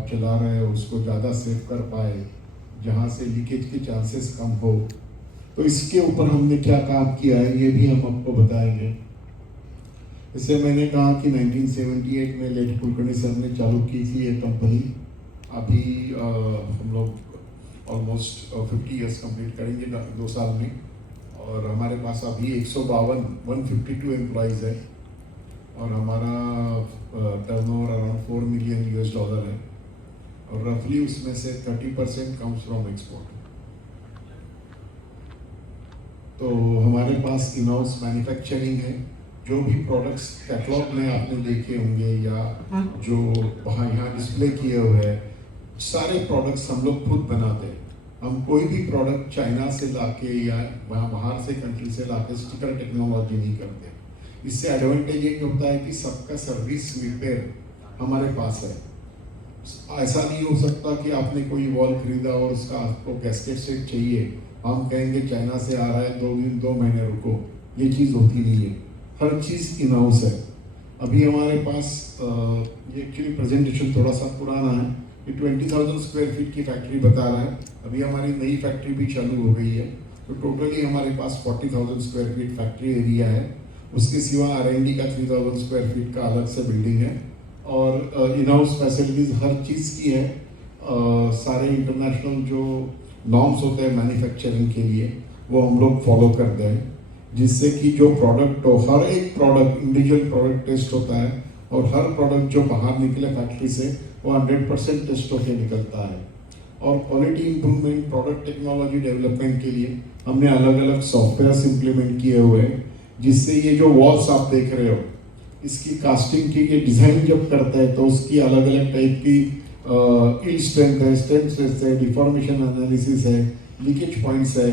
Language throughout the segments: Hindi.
आप चला रहे हो उसको ज़्यादा सेव कर पाए, जहाँ से लीकेज के चांसेस कम हो। तो इसके ऊपर हमने क्या काम किया है ये भी हम आपको बताएंगे। जैसे मैंने कहा कि 1978 में लेडी कुलकर्णी सर ने चालू की थी ये कंपनी। अभी हम लोग ऑलमोस्ट 50 ईयर्स कंप्लीट करेंगे 2 साल में, और हमारे पास अभी 152 एम्प्लॉयज़ है, और हमारा टर्नओवर अराउंड $4 मिलियन है, और रफली उसमें से 30% कम्स फ्रॉम एक्सपोर्ट। तो हमारे पास इन हाउस मैन्युफैक्चरिंग है। जो भी प्रोडक्ट्स कैटलॉग में आपने देखे होंगे या जो वहाँ यहाँ डिस्प्ले किए हुए हैं, सारे प्रोडक्ट्स हम लोग खुद बनाते हैं। हम कोई भी प्रोडक्ट चाइना से लाके या बाहर से कंट्री से लाके स्टिकर टेक्नोलॉजी नहीं करते। इससे एडवांटेज ये होता है कि सबका सर्विस रिपेयर हमारे पास है। ऐसा नहीं हो सकता कि आपने कोई वॉल खरीदा और उसका आपको गैस्केट सेट चाहिए, हम कहेंगे चाइना से आ रहा है 2 दिन 2 महीने रुको, ये चीज़ होती नहीं है। हर चीज़ इन हाउस है। अभी हमारे पास ये एक्चुअली प्रेजेंटेशन थोड़ा सा पुराना है, ये 20,000 स्क्वायर फीट की फैक्ट्री बता रहा है। अभी हमारी नई फैक्ट्री भी चालू हो गई है, तो टोटली हमारे पास 40,000 स्क्वायर फीट फैक्ट्री एरिया है। उसके सिवा R&D का 3,000 स्क्वायर फीट का अलग से बिल्डिंग है, और इन हाउस फैसिलिटीज़ हर चीज़ की है। सारे इंटरनेशनल जो नॉर्म्स होते हैं मैन्युफैक्चरिंग के लिए वो हम लोग फॉलो करते हैं, जिससे कि जो प्रोडक्ट हो, हर एक प्रोडक्ट इंडिविजुअल प्रोडक्ट टेस्ट होता है, और हर प्रोडक्ट जो बाहर निकले फैक्ट्री से वो 100% टेस्ट होकर निकलता है। और quality improvement, product technology development के लिए हमने अलग अलग सॉफ्टवेयर इम्प्लीमेंट किए हुए हैं, जिससे ये जो वॉल्स आप देख रहे हो इसकी कास्टिंग की ये डिज़ाइन जब करता है तो उसकी अलग अलग टाइप की इल्ड स्ट्रेंथ है, स्ट्रेंथ है, डिफॉर्मेशन एनालिसिस है, लीकेज पॉइंट्स है,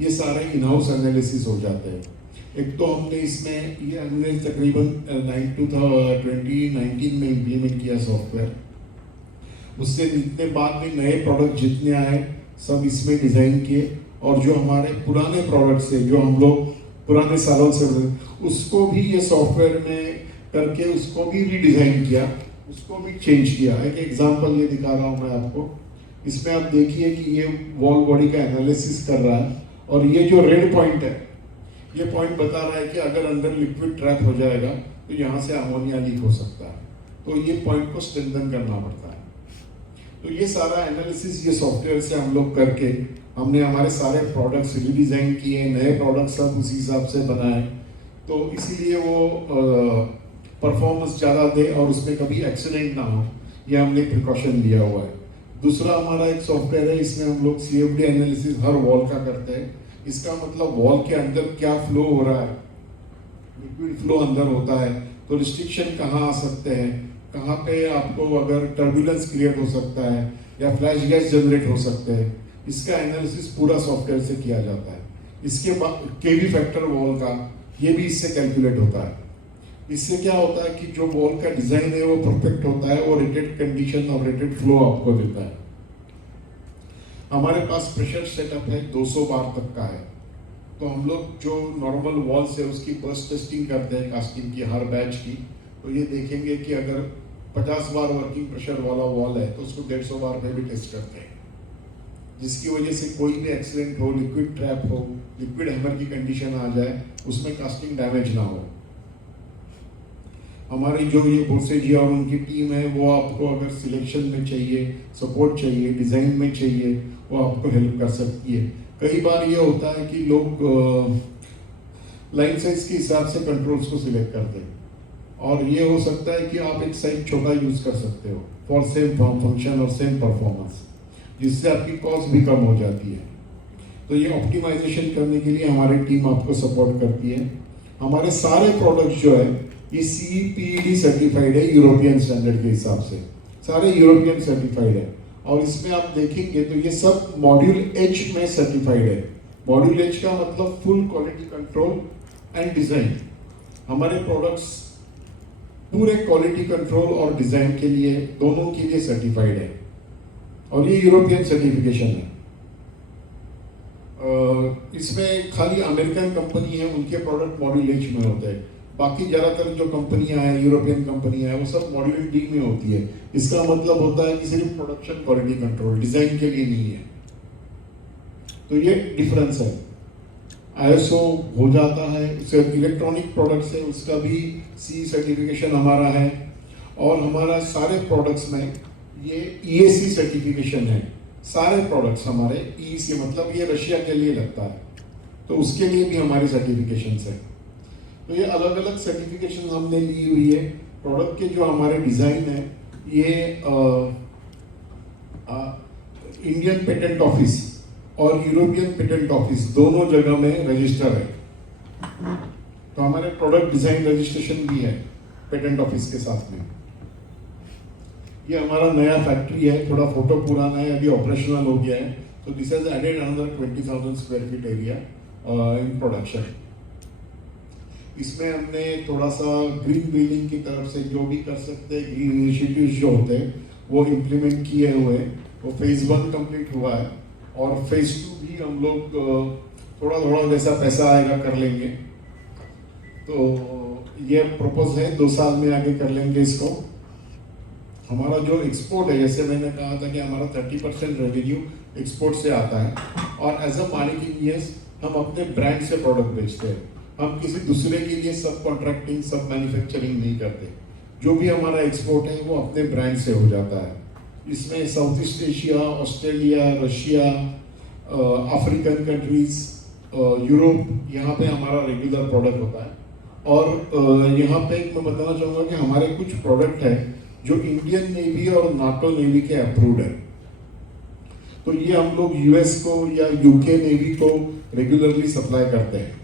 ये सारे इन हाउस एनालिसिस हो जाते हैं। एक तो हमने इसमें ये हमने तकरीबन 2019 में इम्प्लीमेंट किया सॉफ्टवेयर। उससे जितने बाद में नए प्रोडक्ट जितने आए सब इसमें डिज़ाइन किए, और जो हमारे पुराने प्रोडक्ट्स है जो हम लोग पुराने सालों से उसको भी ये सॉफ्टवेयर में करके उसको भी रीडिज़ाइन किया, उसको भी चेंज किया। एक एग्जांपल ये दिखा रहा हूँ मैं आपको। इसमें आप देखिए कि ये वॉल बॉडी का एनालिसिस कर रहा है, और ये जो रेड पॉइंट है ये पॉइंट बता रहा है कि अगर अंदर लिक्विड ट्रैप हो जाएगा तो यहाँ से अमोनिया लीक हो सकता है, तो ये पॉइंट को स्ट्रेंथन करना पड़ता है। तो ये सारा एनालिसिस ये सॉफ्टवेयर से हम लोग करके हमने हमारे सारे प्रोडक्ट्स रीडिज़ाइन किए, नए प्रोडक्ट्स सब उसी हिसाब से बनाए, तो इसीलिए वो परफॉर्मेंस ज़्यादा दे और उसमें कभी एक्सीडेंट ना हो, ये हमने प्रिकॉशन लिया हुआ है। दूसरा हमारा एक सॉफ्टवेयर है, इसमें हम लोग CFD एनालिसिस हर वॉल का करते हैं। इसका मतलब वॉल के अंदर क्या फ्लो हो रहा है, लिक्विड फ्लो अंदर होता है तो रिस्ट्रिक्शन कहाँ आ सकते हैं, कहाँ पे आपको अगर टर्बुलेंस क्रिएट हो सकता है या फ्लैश गैस जनरेट हो सकते हैं, इसका एनालिसिस पूरा सॉफ्टवेयर से किया जाता है। इसके बाद केवी फैक्टर वॉल का ये भी इससे कैलकुलेट होता है। इससे क्या होता है कि जो वॉल का डिजाइन है वो परफेक्ट होता है, और रेटेड कंडीशन और रेटेड फ्लो आपको देता है। हमारे पास प्रेशर सेटअप है 200 बार तक का है, तो हम लोग जो नॉर्मल वॉल्स है उसकी बर्स्ट टेस्टिंग करते हैं कास्टिंग की हर बैच की। तो ये देखेंगे कि अगर 50 बार वर्किंग प्रेशर वाला वॉल है तो उसको 150 बार पे भी टेस्ट करते हैं, जिसकी वजह से कोई भी एक्सीडेंट हो, लिक्विड ट्रैप हो, लिक्विड हैमर की कंडीशन आ जाए, उसमें कास्टिंग डैमेज ना हो। हमारी जो ये बोसेजी और उनकी टीम है वो आपको अगर सिलेक्शन में चाहिए, सपोर्ट चाहिए, डिज़ाइन में चाहिए, वो आपको हेल्प कर सकती है। कई बार ये होता है कि लोग लाइन साइज के हिसाब से कंट्रोल्स को सिलेक्ट करते हैं, और ये हो सकता है कि आप एक साइज छोटा यूज़ कर सकते हो फॉर सेम फंक्शन और सेम परफॉर्मेंस, जिससे आपकी कॉस्ट भी कम हो जाती है। तो ये ऑप्टिमाइजेशन करने के लिए हमारी टीम आपको सपोर्ट करती है। हमारे सारे प्रोडक्ट्स जो है ये CPED सर्टिफाइड है, यूरोपियन स्टैंडर्ड के हिसाब से सारे यूरोपियन सर्टिफाइड है। और इसमें आप देखेंगे तो ये सब मॉड्यूल H में सर्टिफाइड है। मॉड्यूल H का मतलब full quality control and design. हमारे प्रोडक्ट्स पूरे क्वालिटी कंट्रोल और डिज़ाइन के लिए दोनों के लिए सर्टिफाइड है, और ये यूरोपियन सर्टिफिकेशन है। इसमें खाली अमेरिकन कंपनी है उनके प्रोडक्ट मॉड्यूल H में होते हैं, बाकी ज़्यादातर जो कंपनियां हैं, यूरोपियन कंपनियां हैं, वो सब मॉड्यूल डी में होती है। इसका मतलब होता है कि सिर्फ प्रोडक्शन क्वालिटी कंट्रोल, डिज़ाइन के लिए नहीं है। तो ये डिफरेंस है। आईएसओ हो जाता है, उससे इलेक्ट्रॉनिक प्रोडक्ट्स है, उसका भी सी सर्टिफिकेशन हमारा है। और हमारा सारे प्रोडक्ट्स में ये ईएसी सर्टिफिकेशन है। सारे प्रोडक्ट्स हमारे ईसी, मतलब ये रशिया के लिए लगता है, तो उसके लिए भी हमारी सर्टिफिकेशंस है। तो ये अलग अलग सर्टिफिकेशन हमने ली हुई है। प्रोडक्ट के जो हमारे डिज़ाइन है, ये इंडियन पेटेंट ऑफिस और यूरोपियन पेटेंट ऑफिस दोनों जगह में रजिस्टर है। तो हमारे प्रोडक्ट डिज़ाइन रजिस्ट्रेशन भी है पेटेंट ऑफिस के साथ में। ये हमारा नया फैक्ट्री है, थोड़ा फोटो पुराना है, अभी ऑपरेशनल हो गया है। तो this has added another 20,000 square feet area in production. इसमें हमने थोड़ा सा ग्रीन बिल्डिंग की तरफ से जो भी कर सकते हैं, ग्रीन इनिशिएटिव्स जो होते हैं वो इम्प्लीमेंट किए हुए। वो फेज 1 कंप्लीट हुआ है और फेज 2 भी हम लोग थोड़ा थोड़ा जैसा पैसा आएगा कर लेंगे। तो ये प्रपोज है 2 साल में आगे कर लेंगे इसको। हमारा जो एक्सपोर्ट है, जैसे मैंने कहा था कि हमारा 30% रेवेन्यू एक्सपोर्ट से आता है, और एज अ मार्केटिंग ईयर्स हम अपने ब्रांड से प्रोडक्ट बेचते हैं। हम किसी दूसरे के लिए सब कॉन्ट्रैक्टिंग, सब मैन्युफैक्चरिंग नहीं करते। जो भी हमारा एक्सपोर्ट है वो अपने ब्रांड से हो जाता है। इसमें south east Asia, Australia, Russia, African countries, Europe, यहाँ पे हमारा रेगुलर प्रोडक्ट होता है। और यहाँ पे मैं बताना चाहूँगा कि हमारे कुछ प्रोडक्ट है जो इंडियन नेवी और नाटो नेवी के अप्रूव्ड है। तो ये हम लोग यूएस को या यूके नेवी को रेगुलरली सप्लाई करते हैं।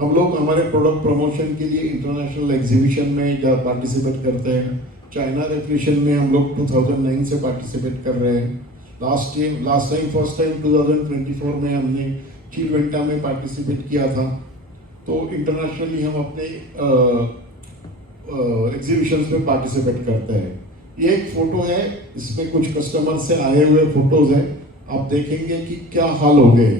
हम लोग हमारे प्रोडक्ट प्रमोशन के लिए इंटरनेशनल एग्जीबिशन में पार्टिसिपेट करते हैं। चाइना रेफरेशन में हम लोग 2009 से पार्टिसिपेट कर रहे हैं। लास्ट टाइम फर्स्ट टाइम 2024 में हमने चिलवेंटा में पार्टिसिपेट किया था। तो इंटरनेशनली हम अपने एग्जीबिशंस में पार्टिसिपेट करते हैं। ये एक फोटो है, इसमें कुछ कस्टमर से आए हुए फोटोज हैं। आप देखेंगे कि क्या हाल हो गए,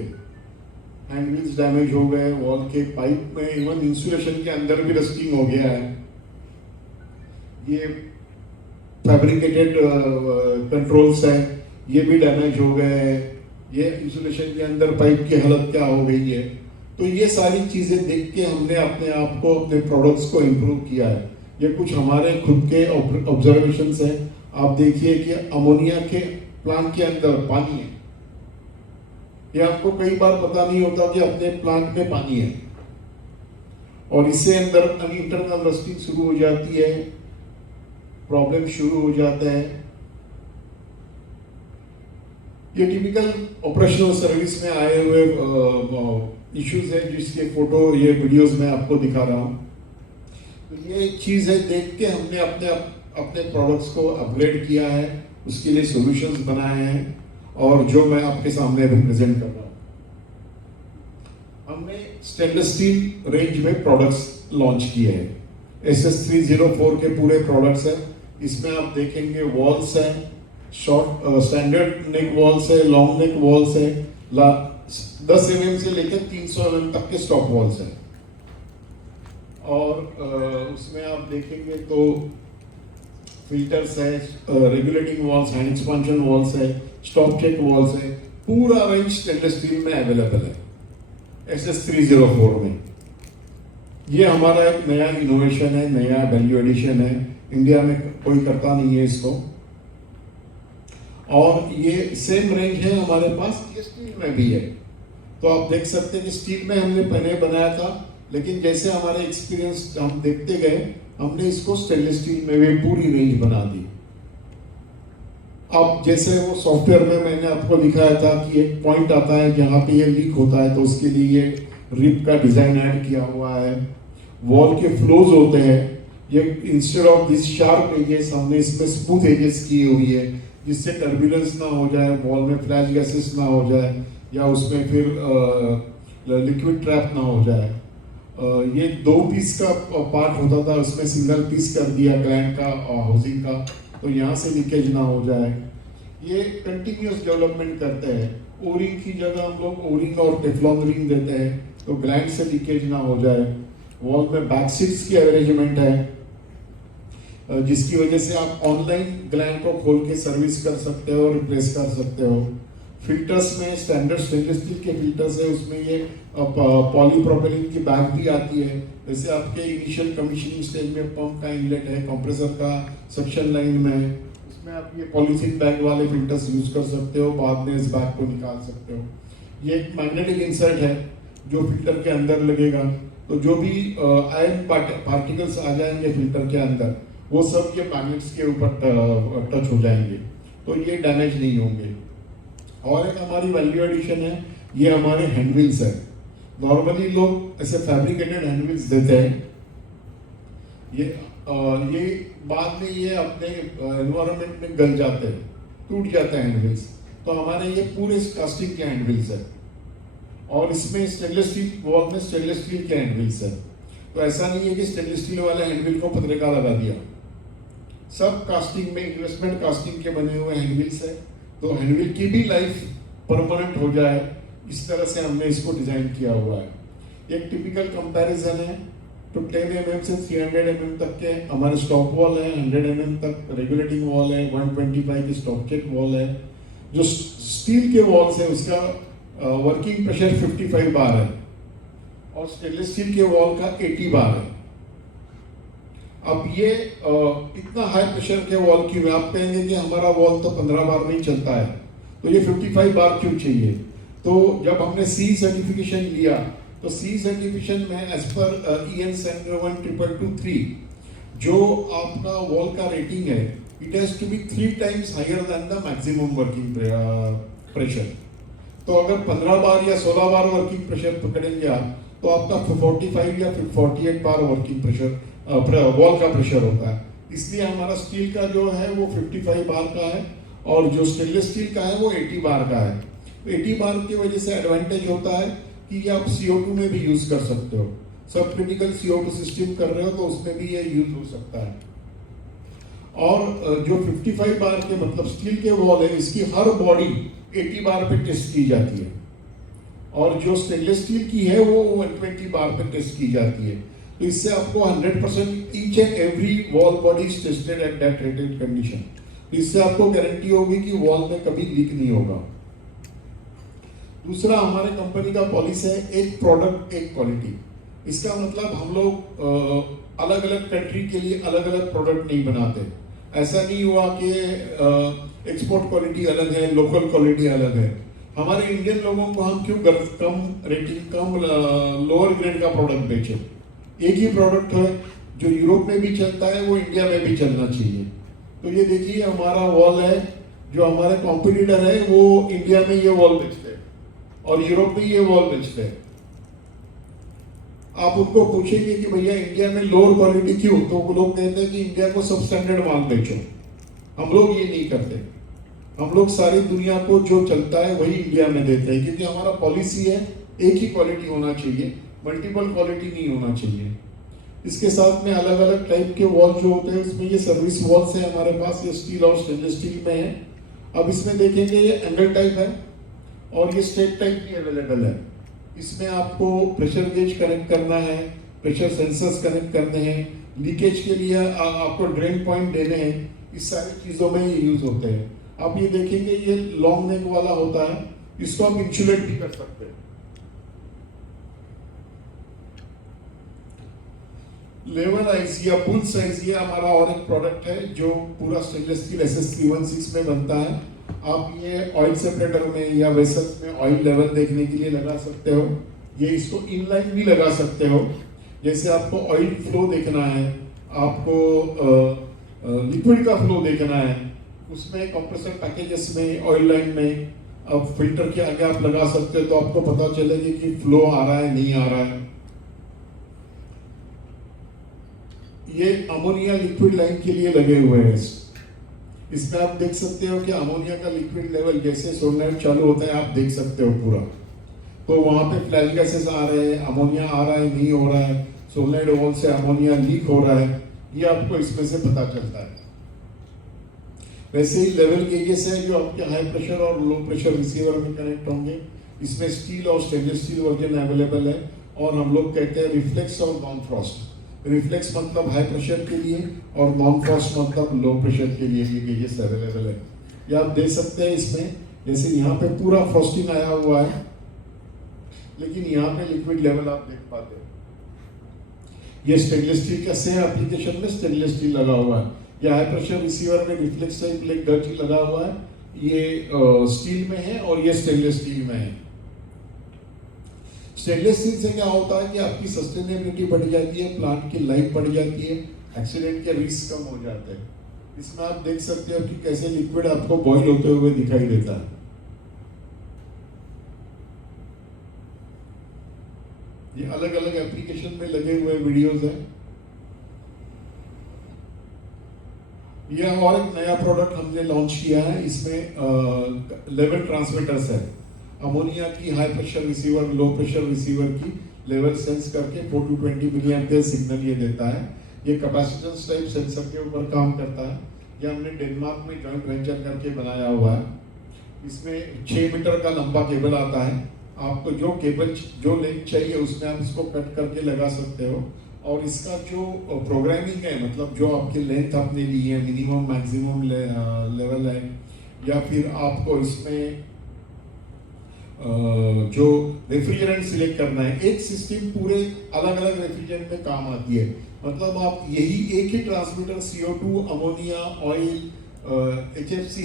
हैंडल्स डैमेज हो गए, वॉल के पाइप में, इवन इंसुलेशन के अंदर भी रस्टिंग हो गया है। ये फैब्रिकेटेड कंट्रोल्स है, ये भी डैमेज हो गए हैं। ये इंसुलेशन के अंदर पाइप की हालत क्या हो गई है। तो ये सारी चीजें देख के हमने अपने आप को, अपने प्रोडक्ट्स को इम्प्रूव किया है। ये कुछ हमारे खुद के ऑब्जर्वेशंस है। आप देखिए कि अमोनिया के प्लांट के अंदर पानी है। ये आपको कई बार पता नहीं होता कि अपने प्लांट में पानी है, और इससे अंदर इंटरनल रस्टिंग शुरू हो जाती है, प्रॉब्लम शुरू हो जाता है। ये टिपिकल ऑपरेशनल सर्विस में आए हुए इश्यूज है, जिसके फोटो ये वीडियोस में आपको दिखा रहा हूँ। तो ये एक चीज़ है, देख के हमने अपने प्रोडक्ट्स को अपग्रेड किया है, उसके लिए सॉल्यूशंस बनाए हैं, और जो मैं आपके सामने अभी प्रेजेंट कर रहा हूँ। हमने स्टेनलेस स्टील रेंज में प्रोडक्ट्स लॉन्च किए हैं। SS304 के पूरे प्रोडक्ट्स हैं। इसमें आप देखेंगे वॉल्स हैं, शॉर्ट स्टैंडर्ड नेक वॉल्स है, लॉन्ग नेक वॉल्स है, 10 mm से लेकर 300 mm तक के स्टॉप वॉल्स हैं। और उसमें आप देखेंगे तो फिल्टर्स है, regulating walls, hand expansion walls है, स्टॉप चेक वॉल्स है। पूरा रेंज स्टेनलेस स्टील में अवेलेबल है SS304 में। ये हमारा एक नया इनोवेशन है, नया वैल्यू एडिशन है। इंडिया में कोई करता नहीं है इसको। और ये सेम रेंज है हमारे पास, ये स्टील में भी है। तो आप देख सकते हैं कि स्टील में हमने पहले बनाया था, लेकिन जैसे हमारे एक्सपीरियंस हम देखते गए, हमने इसको स्टेनलेस स्टील में भी पूरी रेंज बना दी। अब जैसे वो सॉफ्टवेयर में मैंने आपको दिखाया था कि एक पॉइंट आता है जहाँ पे ये लीक होता है, तो उसके लिए ये रिप का डिजाइन ऐड किया हुआ है। वॉल के फ्लोज होते हैं, ये instead of this sharp edges हमने इसमें स्मूथ एजेस की हुई है, जिससे टर्बुलेंस ना हो जाए, वॉल में फ्लैश गैसेस ना हो जाए, या उसमें फिर लिक्विड ट्रैप ना हो जाए। ये 2 पीस का पार्ट होता था, उसमें सिंगल पीस कर दिया क्लाइंट का हाउसिंग का, तो यहाँ से लीकेज ना हो जाए। ये कंटिन्यूस डेवलपमेंट करते हैं। ओरिंग की जगह हम लोग ओरिंग और टेफ्लॉन रिंग देते हैं, तो ग्लैंड से लीकेज ना हो जाए। वॉल में बैक सीट्स की अरेंजमेंट है, जिसकी वजह से आप ऑनलाइन ग्लैंड को खोल के सर्विस कर सकते हो, रिप्लेस कर सकते हो। फिल्टर्स में स्टैंडर्ड स्टेनलेस स्टील के फिल्टर्स है, उसमें ये पॉलीप्रोपेलिन की बैग भी आती है। जैसे आपके इनिशियल कमीशनिंग स्टेज में पंप का इनलेट है, कंप्रेसर का सक्शन लाइन में है, उसमें आप ये पॉलीथीन बैग वाले फिल्टर्स यूज कर सकते हो, बाद में इस बैग को निकाल सकते हो। ये एक मैग्नेटिक इंसर्ट है जो फिल्टर के अंदर लगेगा, तो जो भी आयन पार्टिकल्स आ जाएंगे फिल्टर के अंदर, वो सब ये मैग्नेट्स के ऊपर टच हो जाएंगे, तो ये डैमेज नहीं होंगे। और एक हमारी वैल्यू एडिशन है, ये हमारे हैंडविल्स है। नॉर्मली लोग ऐसे फैब्रिकेटेड हैंडविल्स देते हैं, ये बाद में ये अपने एनवायरनमेंट में गल जाते हैं, टूट जाते हैं हैंडविल्स। तो हमारे ये पूरे कास्टिंग के हैंडविल्स है, और इसमें स्टेनलेस स्टील, वॉल में स्टेनलेस स्टील के हैंडविल्स है। तो ऐसा नहीं है कि स्टेनलेस स्टील वाले हैंडविल को पत्रिका लगा दिया, सब कास्टिंग में, इन्वेस्टमेंट कास्टिंग के बने हुए हैंडविल्स है। तो हैंडविल की भी लाइफ परमानेंट हो जाए, इस तरह से हमने इसको डिजाइन किया हुआ है। एक टिपिकल कंपैरिजन है, तो 10 mm से 300 mm तक के हमारे स्टॉप वॉल है, 100 mm तक रेगुलेटिंग वॉल है, 125 की स्टॉप चेक वॉल है। जो स्टील के वॉल्स है उसका वर्किंग प्रेशर 55 बार है, और स्टेनलेस स्टील के वॉल का 80 बार है। अब ये इतना हाई प्रेशर के वॉल क्यों? आप कहेंगे कि हमारा वॉल तो 15 बार में ही चलता है, तो ये 55 बार क्यों चाहिए? तो जब हमने सी सर्टिफिकेशन लिया, तो सी सर्टिफिकेशन में एज पर EN standard 12223 जो आपका वॉल का रेटिंग है, it has to be 3 times higher than the maximum working pressure. तो अगर 15 बार या 16 बार वर्किंग प्रेशर पकड़ेंगे आप, तो आपका 45 या 48 बार वर्किंग प्रेशर वॉल का प्रेशर होता है। इसलिए हमारा स्टील का जो है वो 55 बार का है, और जो स्टेनलेस स्टील का है वो 80 बार का है। 80 बार की वजह से एडवांटेज होता है कि ये आप CO2 में भी यूज कर सकते हो, सब क्रिटिकल CO2 सिस्टम कर रहे हो तो उसमें भी ये यूज हो सकता है। और जो 55 बार के मतलब स्टील के वॉल है, इसकी हर बॉडी 80 बार पे टेस्ट की जाती है, और जो स्टेनलेस स्टील की है वो 120 बार पे टेस्ट की जाती है। तो इससे आपको 100% each and every wall body is tested at that rated condition. इससे आपको गारंटी होगी कि वॉल में कभी लीक नहीं होगा। दूसरा हमारे कंपनी का पॉलिसी है, एक प्रोडक्ट एक क्वालिटी। इसका मतलब हम लोग अलग अलग कंट्री के लिए अलग अलग प्रोडक्ट नहीं बनाते। ऐसा नहीं हुआ कि एक्सपोर्ट क्वालिटी अलग है, लोकल क्वालिटी अलग है। हमारे इंडियन लोगों को हम क्यों कम रेटिंग, कम लोअर ग्रेड का प्रोडक्ट बेचे? एक ही प्रोडक्ट है जो यूरोप में भी चलता है, वो इंडिया में भी चलना चाहिए। तो ये देखिए हमारा वॉल है, जो हमारे कॉम्पिटिटर है वो इंडिया में ये वॉल बेचते हैं और यूरोप में ये वॉल बेचते हैं। आप उनको पूछेंगे कि भैया इंडिया में लोअर क्वालिटी क्यों, तो वो लोग कहते हैं कि इंडिया को सब स्टैंडर्ड माल बेचो। हम लोग ये नहीं करते, हम लोग सारी दुनिया को जो चलता है वही इंडिया में देते हैं, क्योंकि हमारा पॉलिसी है एक ही क्वालिटी होना चाहिए, मल्टीपल क्वालिटी नहीं होना चाहिए। इसके साथ में अलग अलग टाइप के वॉल जो होते हैं, उसमें ये सर्विस वॉल्स है हमारे पास, ये स्टील और स्टेनलेस स्टील में है। अब इसमें देखेंगे ये एंगल टाइप है और ये स्ट्रेट टाइप भी अवेलेबल है। इसमें आपको प्रेशर गेज कनेक्ट करना है, प्रेशर सेंसर्स कनेक्ट करने हैं, लीकेज के लिए आपको ड्रेन पॉइंट देने हैं, इस सारी चीज़ों में ये यूज होते हैं। आप ये देखेंगे ये लॉन्ग नेक वाला होता है, इसको आप इंसुलेट भी कर सकते हैं। लेवल आइस या बुल साइज, ये हमारा और एक प्रोडक्ट है जो पूरा स्टेनलेस स्टील SS316 में बनता है। आप ये ऑयल सेपरेटर में या वेसल्स में ऑयल लेवल देखने के लिए लगा सकते हो। ये इसको इनलाइन भी लगा सकते हो, जैसे आपको ऑयल फ्लो देखना है, आपको लिक्विड का फ्लो देखना है, उसमें कंप्रेसर पैकेजेस में ऑयल लाइन में अब फिल्टर के आगे आप लगा सकते हो, तो आपको पता चलेगा कि फ्लो आ रहा है नहीं आ रहा है। ये अमोनिया लिक्विड लाइन के लिए लगे हुए हैं। इसमें आप देख सकते हो कि अमोनिया का लिक्विड लेवल जैसे सोलनाइट चालू होता है आप देख सकते हो पूरा, तो वहां पे फ्लैश गैसेस आ रहे हैं, अमोनिया आ रहा है नहीं हो रहा है, सोलनाइट वॉल से अमोनिया लीक हो रहा है, ये आपको इसमें से पता चलता है। वैसे ही लेवल गेजेस है जो आपके हाई प्रेशर और लो प्रेशर रिसीवर में कनेक्ट होंगे। इसमें स्टील और स्टेनलेस स्टील वर्जन अवेलेबल है। और हम लोग कहते हैं रिफ्लेक्स और नॉन फ्रॉस्ट। रिफ्लेक्स मतलब हाई प्रेशर के लिए और नॉन फ्रॉस्ट मतलब लो प्रेशर के लिए ये गेजेस अवेलेबल है। ये आप देख सकते हैं इसमें, जैसे यहाँ पे पूरा फ्रॉस्टिंग आया हुआ है, लेकिन यहाँ पे लिक्विड लेवल आप देख पाते हैं। ये स्टेनलेस स्टील का सेम एप्लीकेशन में स्टेनलेस स्टील लगा हुआ है। ये हाई प्रेशर रिसीवर में रिफ्लेक्स टाइप लेग लगा हुआ है, ये स्टील में है और ये स्टेनलेस स्टील में है। स्टेनलेस स्टील से क्या होता है कि आपकी सस्टेनेबिलिटी बढ़ जाती है, प्लांट की लाइफ बढ़ जाती है, एक्सीडेंट के रिस्क कम हो जाते हैं। इसमें आप देख सकते हो कि कैसे लिक्विड आपको बॉईल होते हुए दिखाई देता है। ये अलग अलग एप्लीकेशन में लगे हुए वीडियोस हैं। ये और एक नया प्रोडक्ट हमने लॉन्च किया है, इसमें लेवल ट्रांसमीटर्स है। अमोनिया की high pressure receiver, low pressure receiver की लेवल सेंस करके 4 to 20 मिली एम्पियर सिग्नल ये देता है। ये कैपेसिटेंस टाइप सेंसर के ऊपर काम करता है। ये हमने डेनमार्क में जॉइंट वेंचर करके बनाया हुआ है। इसमें 6 मीटर का लंबा केबल आता है। आपको जो केबल जो लेंथ चाहिए उसमें आप इसको कट करके लगा सकते हो। और इसका जो प्रोग्रामिंग है, मतलब जो आपकी लेंथ आपने ली है, मिनिमम मैक्सिमम लेवल है, या फिर आपको इसमें जो रेफ्रिजरेंट सिलेक्ट करना है, एक सिस्टम पूरे अलग अलग रेफ्रिजरेंट में काम आती है। मतलब आप यही एक ही transmitter CO2, ammonia, oil, HFC,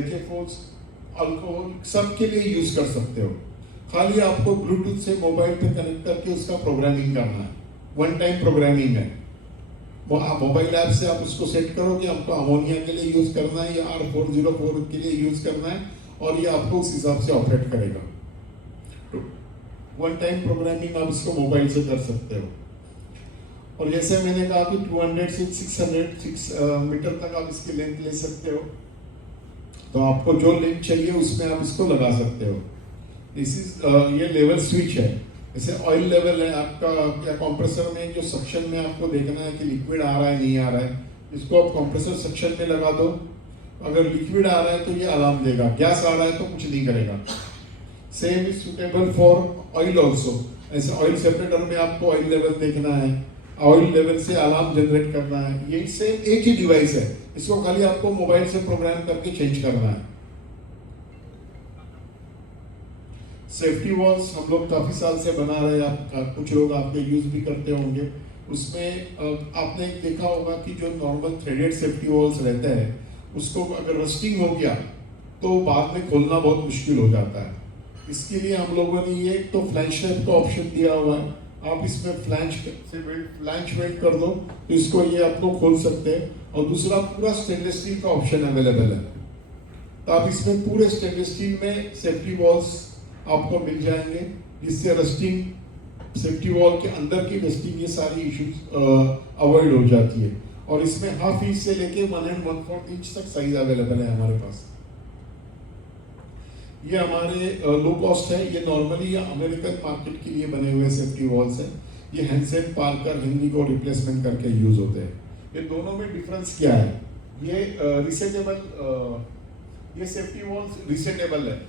HFOs, alcohol सब के लिए यूज कर सकते हो। खाली आपको ब्लूटूथ से मोबाइल पे कनेक्ट करके उसका प्रोग्रामिंग करना है। वन टाइम प्रोग्रामिंग है। मोबाइल ऐप से आप उसको सेट करो कि आपको अमोनिया के लिए यूज करना है या R404 के लिए यूज करना है, और ये आपको उस हिसाब से ऑपरेट करेगा। तो वन टाइम प्रोग्रामिंग आप इसको मोबाइल से कर सकते हो। और जैसे मैंने कहा कि 200 से 606 मीटर तक आप इसकी लेंथ ले सकते हो। तो आपको जो लेंथ चाहिए उसमें आप इसको लगा सकते हो। ये लेवल स्विच है। जैसे ऑयल लेवल है आपका, या कंप्रेसर में जो सक्शन में आपको देखना है कि लिक्विड आ रहा है नहीं आ रहा है, इसको आप कंप्रेसर सक्शन में लगा दो। अगर लिक्विड आ रहा है तो ये अलार्म देगा, गैस आ रहा है तो कुछ नहीं करेगा। Same is suitable for oil also. ऐसे ऑयल सेपरेटर में आपको ऑयल लेवल देखना है, ऑयल लेवल से अलार्म जनरेट करना है। ये सेम एक ही डिवाइस है, इसको खाली आपको मोबाइल से प्रोग्राम करके चेंज करना है। सेफ्टी वॉल्स हम लोग काफी साल से बना रहे हैं, कुछ लोग आपके यूज भी करते होंगे। उसमें आपने देखा होगा कि जो नॉर्मल थ्रेडेड सेफ्टी वॉल्स रहते हैं, उसको अगर रस्टिंग हो गया तो बाद में खोलना बहुत मुश्किल हो जाता है। इसके लिए हम लोगों ने ये तो फ्लैंज टाइप का ऑप्शन दिया हुआ है। आप इसमें फ्लैंज वेल्ड कर दो तो इसको ये आपको खोल सकते हैं। और दूसरा पूरा स्टेनलेस स्टील का ऑप्शन अवेलेबल है, तो आप इसमें पूरे स्टेनलेस स्टील में सेफ्टी वॉल्स आपको मिल जाएंगे, जिससे रस्टिंग, सेफ्टी वॉल के अंदर की रस्टिंग, ये सारी इश्यूज अवॉइड हो जाती है। और इसमें 1/2 इंच से लेके 1 and 1/4 इंच तक साइज अवेलेबल है हमारे पास। ये हमारे लो कॉस्ट है। ये नॉर्मली अमेरिकन मार्केट के लिए बने हुए सेफ्टी वॉल्स हैं। ये हैंसेन, पार्कर, हेनरी को रिप्लेसमेंट करके यूज होते हैं। ये दोनों में डिफरेंस क्या है? ये रिसेटेबल, ये सेफ्टी वॉल्स रिसेटेबल है।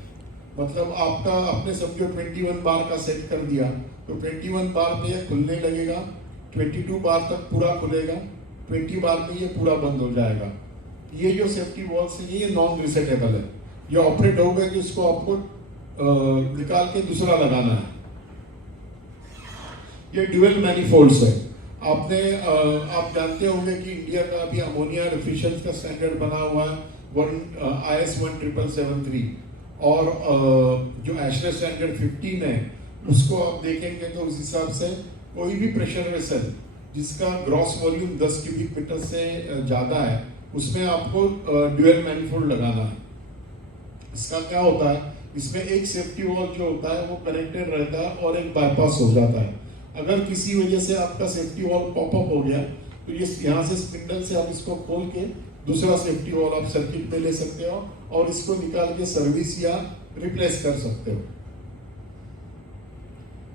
मतलब आपका आपने समझो 21 बार का सेट कर दिया तो 21 बार पे ये खुलने लगेगा, 22 बार तक पूरा खुलेगा, 20 बार में ये पूरा बंद हो जाएगा। ये जो सेफ्टी वॉल्स है ये नॉन रिसेटेबल है। ये ऑपरेट हो गया कि इसको आपको निकाल के दूसरा लगाना है। ये ड्यूअल मैनिफोल्ड्स है। आपने आप जानते होंगे कि इंडिया का अभी अमोनिया रेफ्रिजरेंट का स्टैंडर्ड बना हुआ है IS 17773, और जो एशरे स्टैंडर्ड 15 है उसको आप देखेंगे तो उस हिसाब से कोई भी प्रेशर वेसल जिसका ग्रॉस वॉल्यूम 10 क्यूबिक मीटर से ज़्यादा है उसमें आपको ड्यूअल मैनिफोल्ड लगाना है। इसका क्या होता है, इसमें एक सेफ्टी वॉल जो होता है वो कनेक्टेड रहता है और एक बाईपास हो जाता है। अगर किसी वजह से आपका सेफ्टी वॉल पॉपअप हो गया तो ये यहाँ से स्पिंडल से आप इसको खोल के दूसरा सेफ्टी वॉल आप सर्किट में ले सकते हो और इसको निकाल के सर्विस या रिप्लेस कर सकते हो।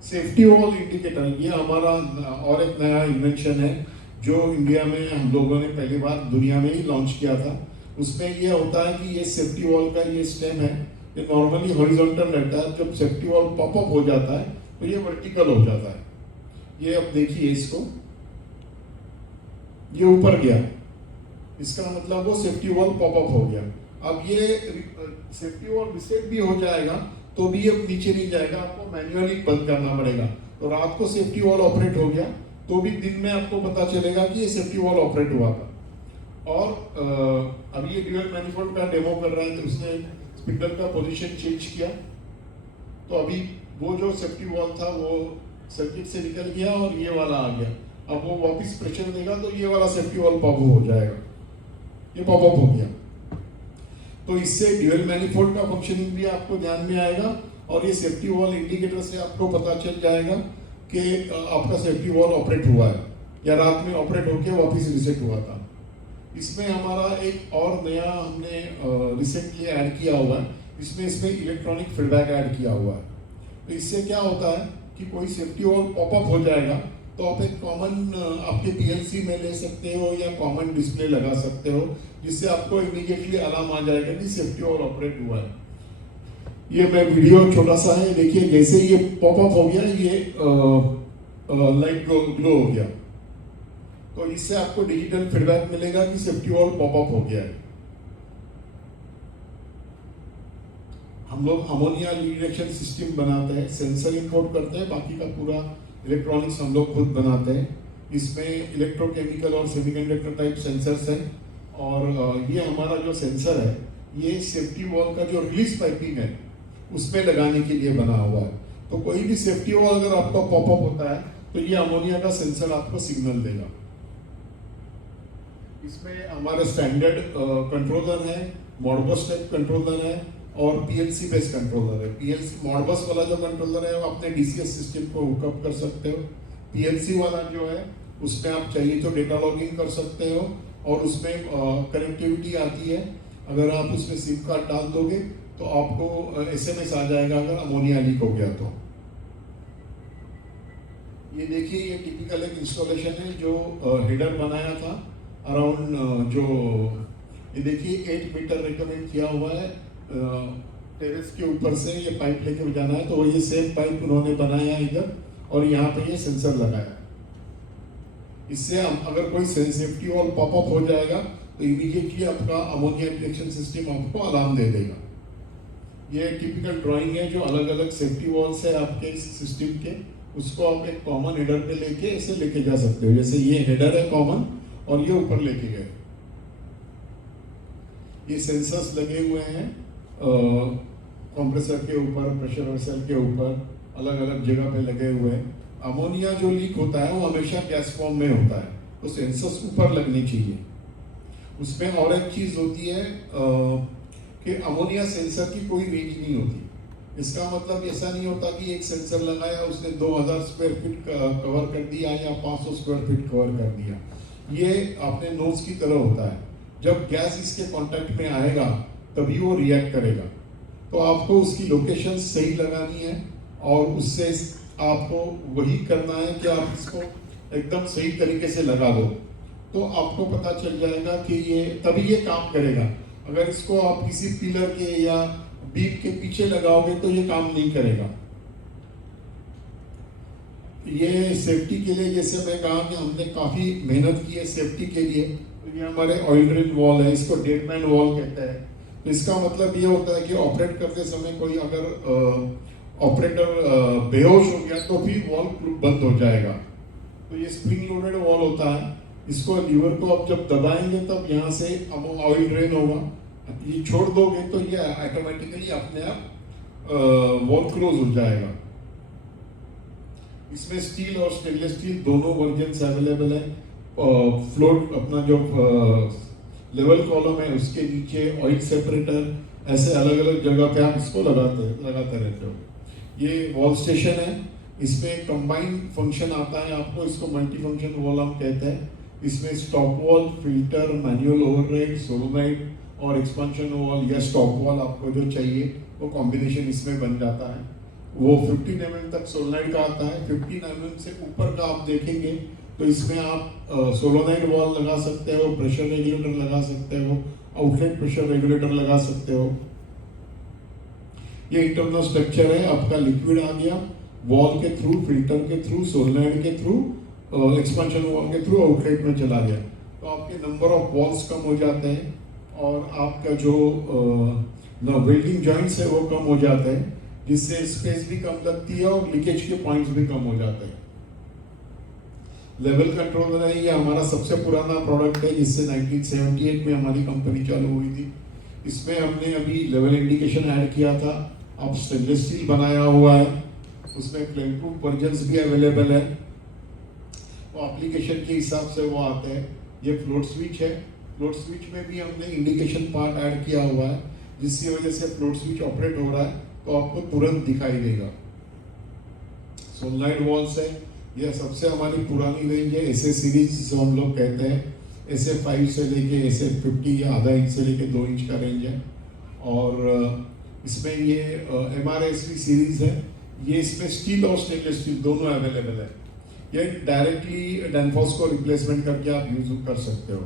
सेफ्टी वॉल इंडिकेटर ये हमारा और एक नया इन्वेंशन है जो इंडिया में हम लोगों ने पहली बार दुनिया में ही लॉन्च किया था। उसमें ये होता है कि ये सेफ्टी वॉल का ये स्टेम है, ये नॉर्मली हॉरिजॉन्टल रहता है। जब सेफ्टी वॉल पॉपअप हो जाता है तो ये वर्टिकल हो जाता है। ये अब देखिए इसको, ये ऊपर गया, इसका मतलब वो सेफ्टी वॉल पॉपअप हो गया। अब ये सेफ्टी वॉल रिसेट भी हो जाएगा तो भी ये नीचे नहीं जाएगा, आपको मैन्युअली बंद करना पड़ेगा। तो रात को सेफ्टी वॉल ऑपरेट हो गया तो भी दिन में आपको पता चलेगा कि ये सेफ्टी वॉल ऑपरेट हुआ था। और अभी ये ड्यूअल मैनिफोल्ड का डेमो कर रहा है, तो उसने स्पिंडल का पोजीशन चेंज किया, तो अभी वो जो सेफ्टी वॉल था वो सर्किट से निकल गया और ये वाला आ गया। अब वो वापस प्रेशर देगा तो ये वाला सेफ्टी वॉल पॉप हो जाएगा, ये पॉपअप हो गया। तो इससे ड्यूअल मैनिफोल्ड का फंक्शनिंग भी आपको ध्यान में आएगा और ये सेफ्टी वॉल इंडिकेटर से आपको पता चल जाएगा कि आपका सेफ्टी वॉल ऑपरेट हुआ है या रात में ऑपरेट होकर वापस रिसेट हुआ था। इसमें हमारा एक और नया हमने रिसेंटली ऐड किया हुआ है, इसमें इलेक्ट्रॉनिक फीडबैक ऐड किया हुआ है। तो इससे क्या होता है कि कोई सेफ्टी वॉल पॉपअप हो जाएगा तो आप एक कॉमन आपके पीएलसी में ले सकते हो या कॉमन डिस्प्ले लगा सकते हो, जिससे आपको इमीडिएटली अलार्म आ जाएगा कि सेफ्टी वॉल ऑपरेट हुआ है। ये मैं वीडियो छोटा सा है, देखिए जैसे ये पॉपअप हो गया, ये लाइट ग्लो हो गया, तो इससे आपको डिजिटल फीडबैक मिलेगा कि सेफ्टी वॉल पॉपअप हो गया है। हम लोग अमोनिया डिटेक्शन सिस्टम बनाते हैं, सेंसर इंपोर्ट करते हैं, बाकी का पूरा इलेक्ट्रॉनिक्स हम लोग खुद बनाते हैं। इसमें इलेक्ट्रोकेमिकल और सेमीकंडक्टर टाइप सेंसर्स हैं, और ये हमारा जो सेंसर है ये सेफ्टी वॉल का जो रिलीज पाइपिंग है उसमें लगाने के लिए बना हुआ है। तो कोई भी सेफ्टी वॉल अगर आपका पॉपअप होता है तो ये अमोनिया का सेंसर आपको सिग्नल देगा। इसमें हमारा स्टैंडर्ड कंट्रोलर है, मॉडबस टाइप कंट्रोलर है और पीएलसी बेस्ड कंट्रोलर है। पीएलसी मॉडबस वाला जो कंट्रोलर है वो अपने डीसीएस सिस्टम को हुकअप कर सकते हो। पीएलसी वाला जो है उसमें आप चाहिए तो डेटा लॉगिंग कर सकते हो और उसमें कनेक्टिविटी आती है। अगर आप उसमें सिम कार्ड डाल दोगे तो आपको एसएमएस आ जाएगा अगर अमोनिया लीक हो गया तो। ये देखिए, ये टिपिकल एक इंस्टॉलेशन है जो हेडर बनाया था अराउंड जो ये देखिए 8 मीटर रिकमेंड किया हुआ है। टेरेस के ऊपर से ये पाइप लेके जाना है, तो वो ये सेम पाइप उन्होंने बनाया है इधर और यहाँ पे ये सेंसर लगाया। इससे अगर कोई सेफ्टी वॉल पॉपअप हो जाएगा तो इमीडिएटली आपका अमोनिया डिटेक्शन सिस्टम आपको अलार्म दे देगा। ये टिपिकल ड्राइंग है जो अलग अलग सेफ्टी वॉल्स है आपके सिस्टम के, उसको आप एक कॉमन हेडर पे लेके ऐसे लेके जा सकते हो। जैसे ये हेडर है कॉमन और ये ऊपर लेके गए, ये सेंसर्स लगे हुए हैं कंप्रेसर के ऊपर, प्रेशर वेसल के ऊपर, अलग अलग जगह पे लगे हुए हैं। अमोनिया जो लीक होता है वो हमेशा गैस फॉर्म में होता है, तो सेंसर्स ऊपर लगनी चाहिए। उसमें और एक चीज होती है कि अमोनिया सेंसर की कोई रेंज नहीं होती। इसका मतलब ऐसा नहीं होता कि एक सेंसर लगाया उसने 2000 स्क्वायर फीट कवर कर दिया या 500 स्क्वायर फीट कवर कर दिया। ये अपने नोज की तरह होता है, जब गैस इसके कांटेक्ट में आएगा तभी वो रिएक्ट करेगा। तो आपको उसकी लोकेशन सही लगानी है और उससे आपको वही करना है कि आप इसको एकदम सही तरीके से लगा दो, तो आपको पता चल जाएगा कि ये तभी ये काम करेगा। अगर इसको आप किसी पिलर के या बीम के पीछे लगाओगे तो ये काम नहीं करेगा। ये सेफ्टी के लिए, जैसे मैं कहा कि हमने काफी मेहनत की है सेफ्टी के लिए, तो ये हमारे ऑयल ड्रेन वॉल है, इसको डेडमैन वॉल कहते हैं। तो इसका मतलब ये होता है कि ऑपरेट करते समय कोई अगर ऑपरेटर बेहोश हो गया तो भी वॉल बंद हो जाएगा। तो ये स्प्रिंग लोडेड वॉल होता है, इसको लीवर को आप जब दबाएंगे तब यहाँ से ऑयल ड्रेन होगा, ये छोड़ दोगे तो ये ऑटोमेटिकली अपने आप वॉल क्लोज हो जाएगा। इसमें स्टील और स्टेनलेस स्टील दोनों वर्जन्स अवेलेबल है। फ्लोट अपना जो लेवल कॉलम है उसके नीचे ऑयल सेपरेटर, ऐसे अलग अलग जगह पे आप इसको लगाते रहते हो। ये वॉल स्टेशन है, इसमें कंबाइंड फंक्शन आता है आपको, इसको मल्टी फंक्शन वॉल हम कहते हैं। इसमें stop wall, filter, manual override, solenoid और एक्सपेंशन वॉल या स्टॉप वॉल आपको जो चाहिए वो कॉम्बिनेशन इसमें बन जाता है। वो 15 mm तक सोलोनाइड का आता है। 15 mm से ऊपर का आप देखेंगे तो इसमें आप सोलोनाइड वॉल लगा सकते हो, प्रेशर रेगुलेटर लगा सकते हो, आउटलेट प्रेशर रेगुलेटर लगा सकते हो। ये इंटरनल स्ट्रक्चर है, आपका लिक्विड आ गया वॉल के थ्रू, फिल्टर के थ्रू, सोलनॉइड के थ्रू, एक्सपेंशन वॉल के थ्रू आउटलेट में चला गया, तो आपके नंबर ऑफ वॉल्स कम हो जाते हैं और आपका जो वेल्डिंग जॉइंट्स है वो कम हो जाते हैं, जिससे स्पेस भी कम लगती है और लीकेज के पॉइंट्स भी कम हो जाते हैं। लेवल कंट्रोलर है, ये हमारा सबसे पुराना प्रोडक्ट है, जिससे 1978 में हमारी कंपनी चालू हुई थी। इसमें हमने अभी लेवल इंडिकेशन ऐड किया था, अब स्टेनलेस स्टील बनाया हुआ है, उसमें फ्लेम प्रूफ वर्जन्स भी अवेलेबल है, वो एप्लीकेशन के हिसाब से वो आते हैं। ये फ्लोट स्विच है, फ्लोट स्विच में भी हमने इंडिकेशन पार्ट ऐड किया हुआ है, जिसकी वजह से फ्लोट स्विच ऑपरेट हो रहा है तो आपको तुरंत दिखाई देगा। सोलनॉइड वॉल्स है, यह सबसे हमारी पुरानी रेंज है, एसए सीरीज जिसे हम लोग कहते हैं। एसए 5 से लेके एसए 50 या आधा इंच से लेके 2 इंच का रेंज है। और इसमें ये MRSV सीरीज है, ये इसमें स्टील और स्टेनलेस स्टील दोनों अवेलेबल है। ये डायरेक्टली डैनफोर्स को रिप्लेसमेंट करके आप यूज कर सकते हो,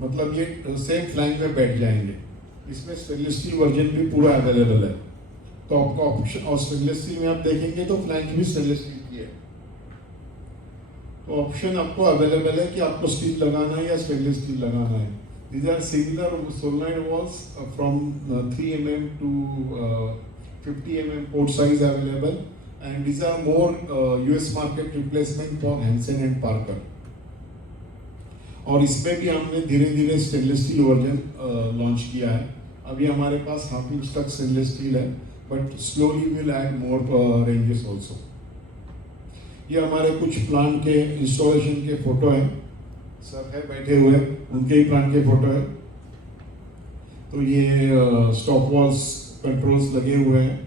मतलब ये सेम फ्लैंग में बैठ जाएंगे। इसमें स्टेनलेस स्टील वर्जन भी पूरा अवेलेबल है, तो आपका ऑप्शन, और स्टेनलेस स्टील में आप देखेंगे तो फ्लैंज भी स्टेनलेस स्टील की है, तो ऑप्शन आपको अवेलेबल है कि आपको स्टील लगाना है या स्टेनलेस स्टील लगाना है। These are similar solenoid walls from 3 mm to 50 mm port size available, and these are more US market replacement for Hansen and Parker। और इसमें भी हमने धीरे धीरे स्टेनलेस स्टील वर्जन लॉन्च किया है। अभी हमारे पास 1/2 इंच तक स्टेनलेस स्टील है, but slowly will add more ranges also. ये हमारे कुछ प्लांट के इंस्टॉलेशन के फोटो है, सर है बैठे हुए, उनके ही प्लांट के फोटो है। तो ये स्टॉप वॉल्स कंट्रोल्स लगे हुए हैं।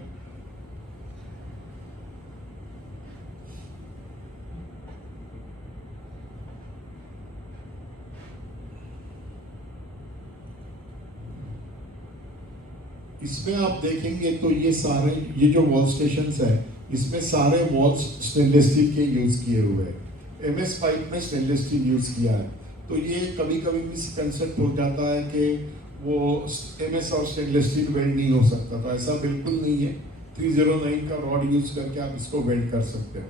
इसमें आप देखेंगे तो ये सारे, ये जो वॉल स्टेशंस है, इसमें सारे वॉल्स स्टेनलेस स्टील के यूज किए हुए हैं। MS पाइप में स्टेनलेस स्टील यूज किया है, तो ये कभी कभी मिसकंसेप्ट हो जाता है कि वो MS और स्टेनलेस स्टील वेल्ड नहीं हो सकता, तो ऐसा बिल्कुल नहीं है। 309 का रॉड यूज करके आप इसको वेल्ड कर सकते हो।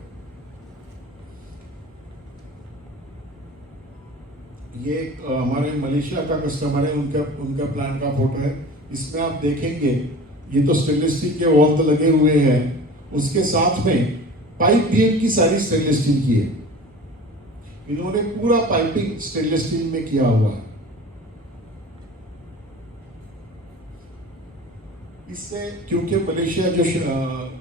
ये हमारे मलेशिया का कस्टमर है, उनका प्लांट का फोटो है। इसमें आप देखेंगे ये तो स्टेनलेस स्टील के वॉल तो लगे हुए हैं, उसके साथ में पाइप भी इनकी सारी स्टेनलेस स्टील की है। इन्होंने पूरा पाइपिंग स्टेनलेस स्टील में किया हुआ है। इससे, क्योंकि मलेशिया जो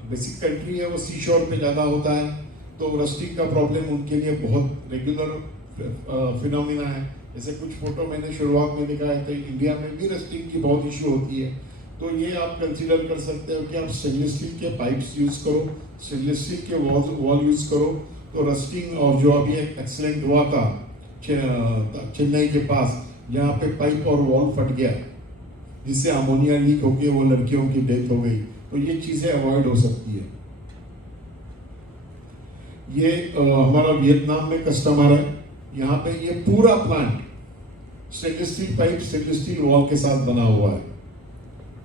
बेसिक कंट्री है वो सी शोर पे ज्यादा होता है, तो रस्टिंग का प्रॉब्लम उनके लिए बहुत रेगुलर फिनोमिना है। जैसे कुछ फोटो मैंने शुरुआत में दिखाए थे, इंडिया में भी रस्टिंग की बहुत इशू होती है, तो ये आप कंसीडर कर सकते हो कि आप स्टेनलेस स्टील के पाइप्स यूज करो, स्टेनलेस स्टील के वॉल यूज करो, तो रस्टिंग। और जो अभी एक एक्सीडेंट हुआ था चेन्नई के पास, जहाँ पे पाइप और वॉल फट गया, जिससे अमोनिया लीक होकर वो लड़कियों की डेथ हो गई, तो ये चीजें अवॉइड हो सकती है। ये हमारा वियतनाम में कस्टमर है, यहाँ पे ये पूरा plant stainless steel pipe, stainless steel wall के साथ बना हुआ है।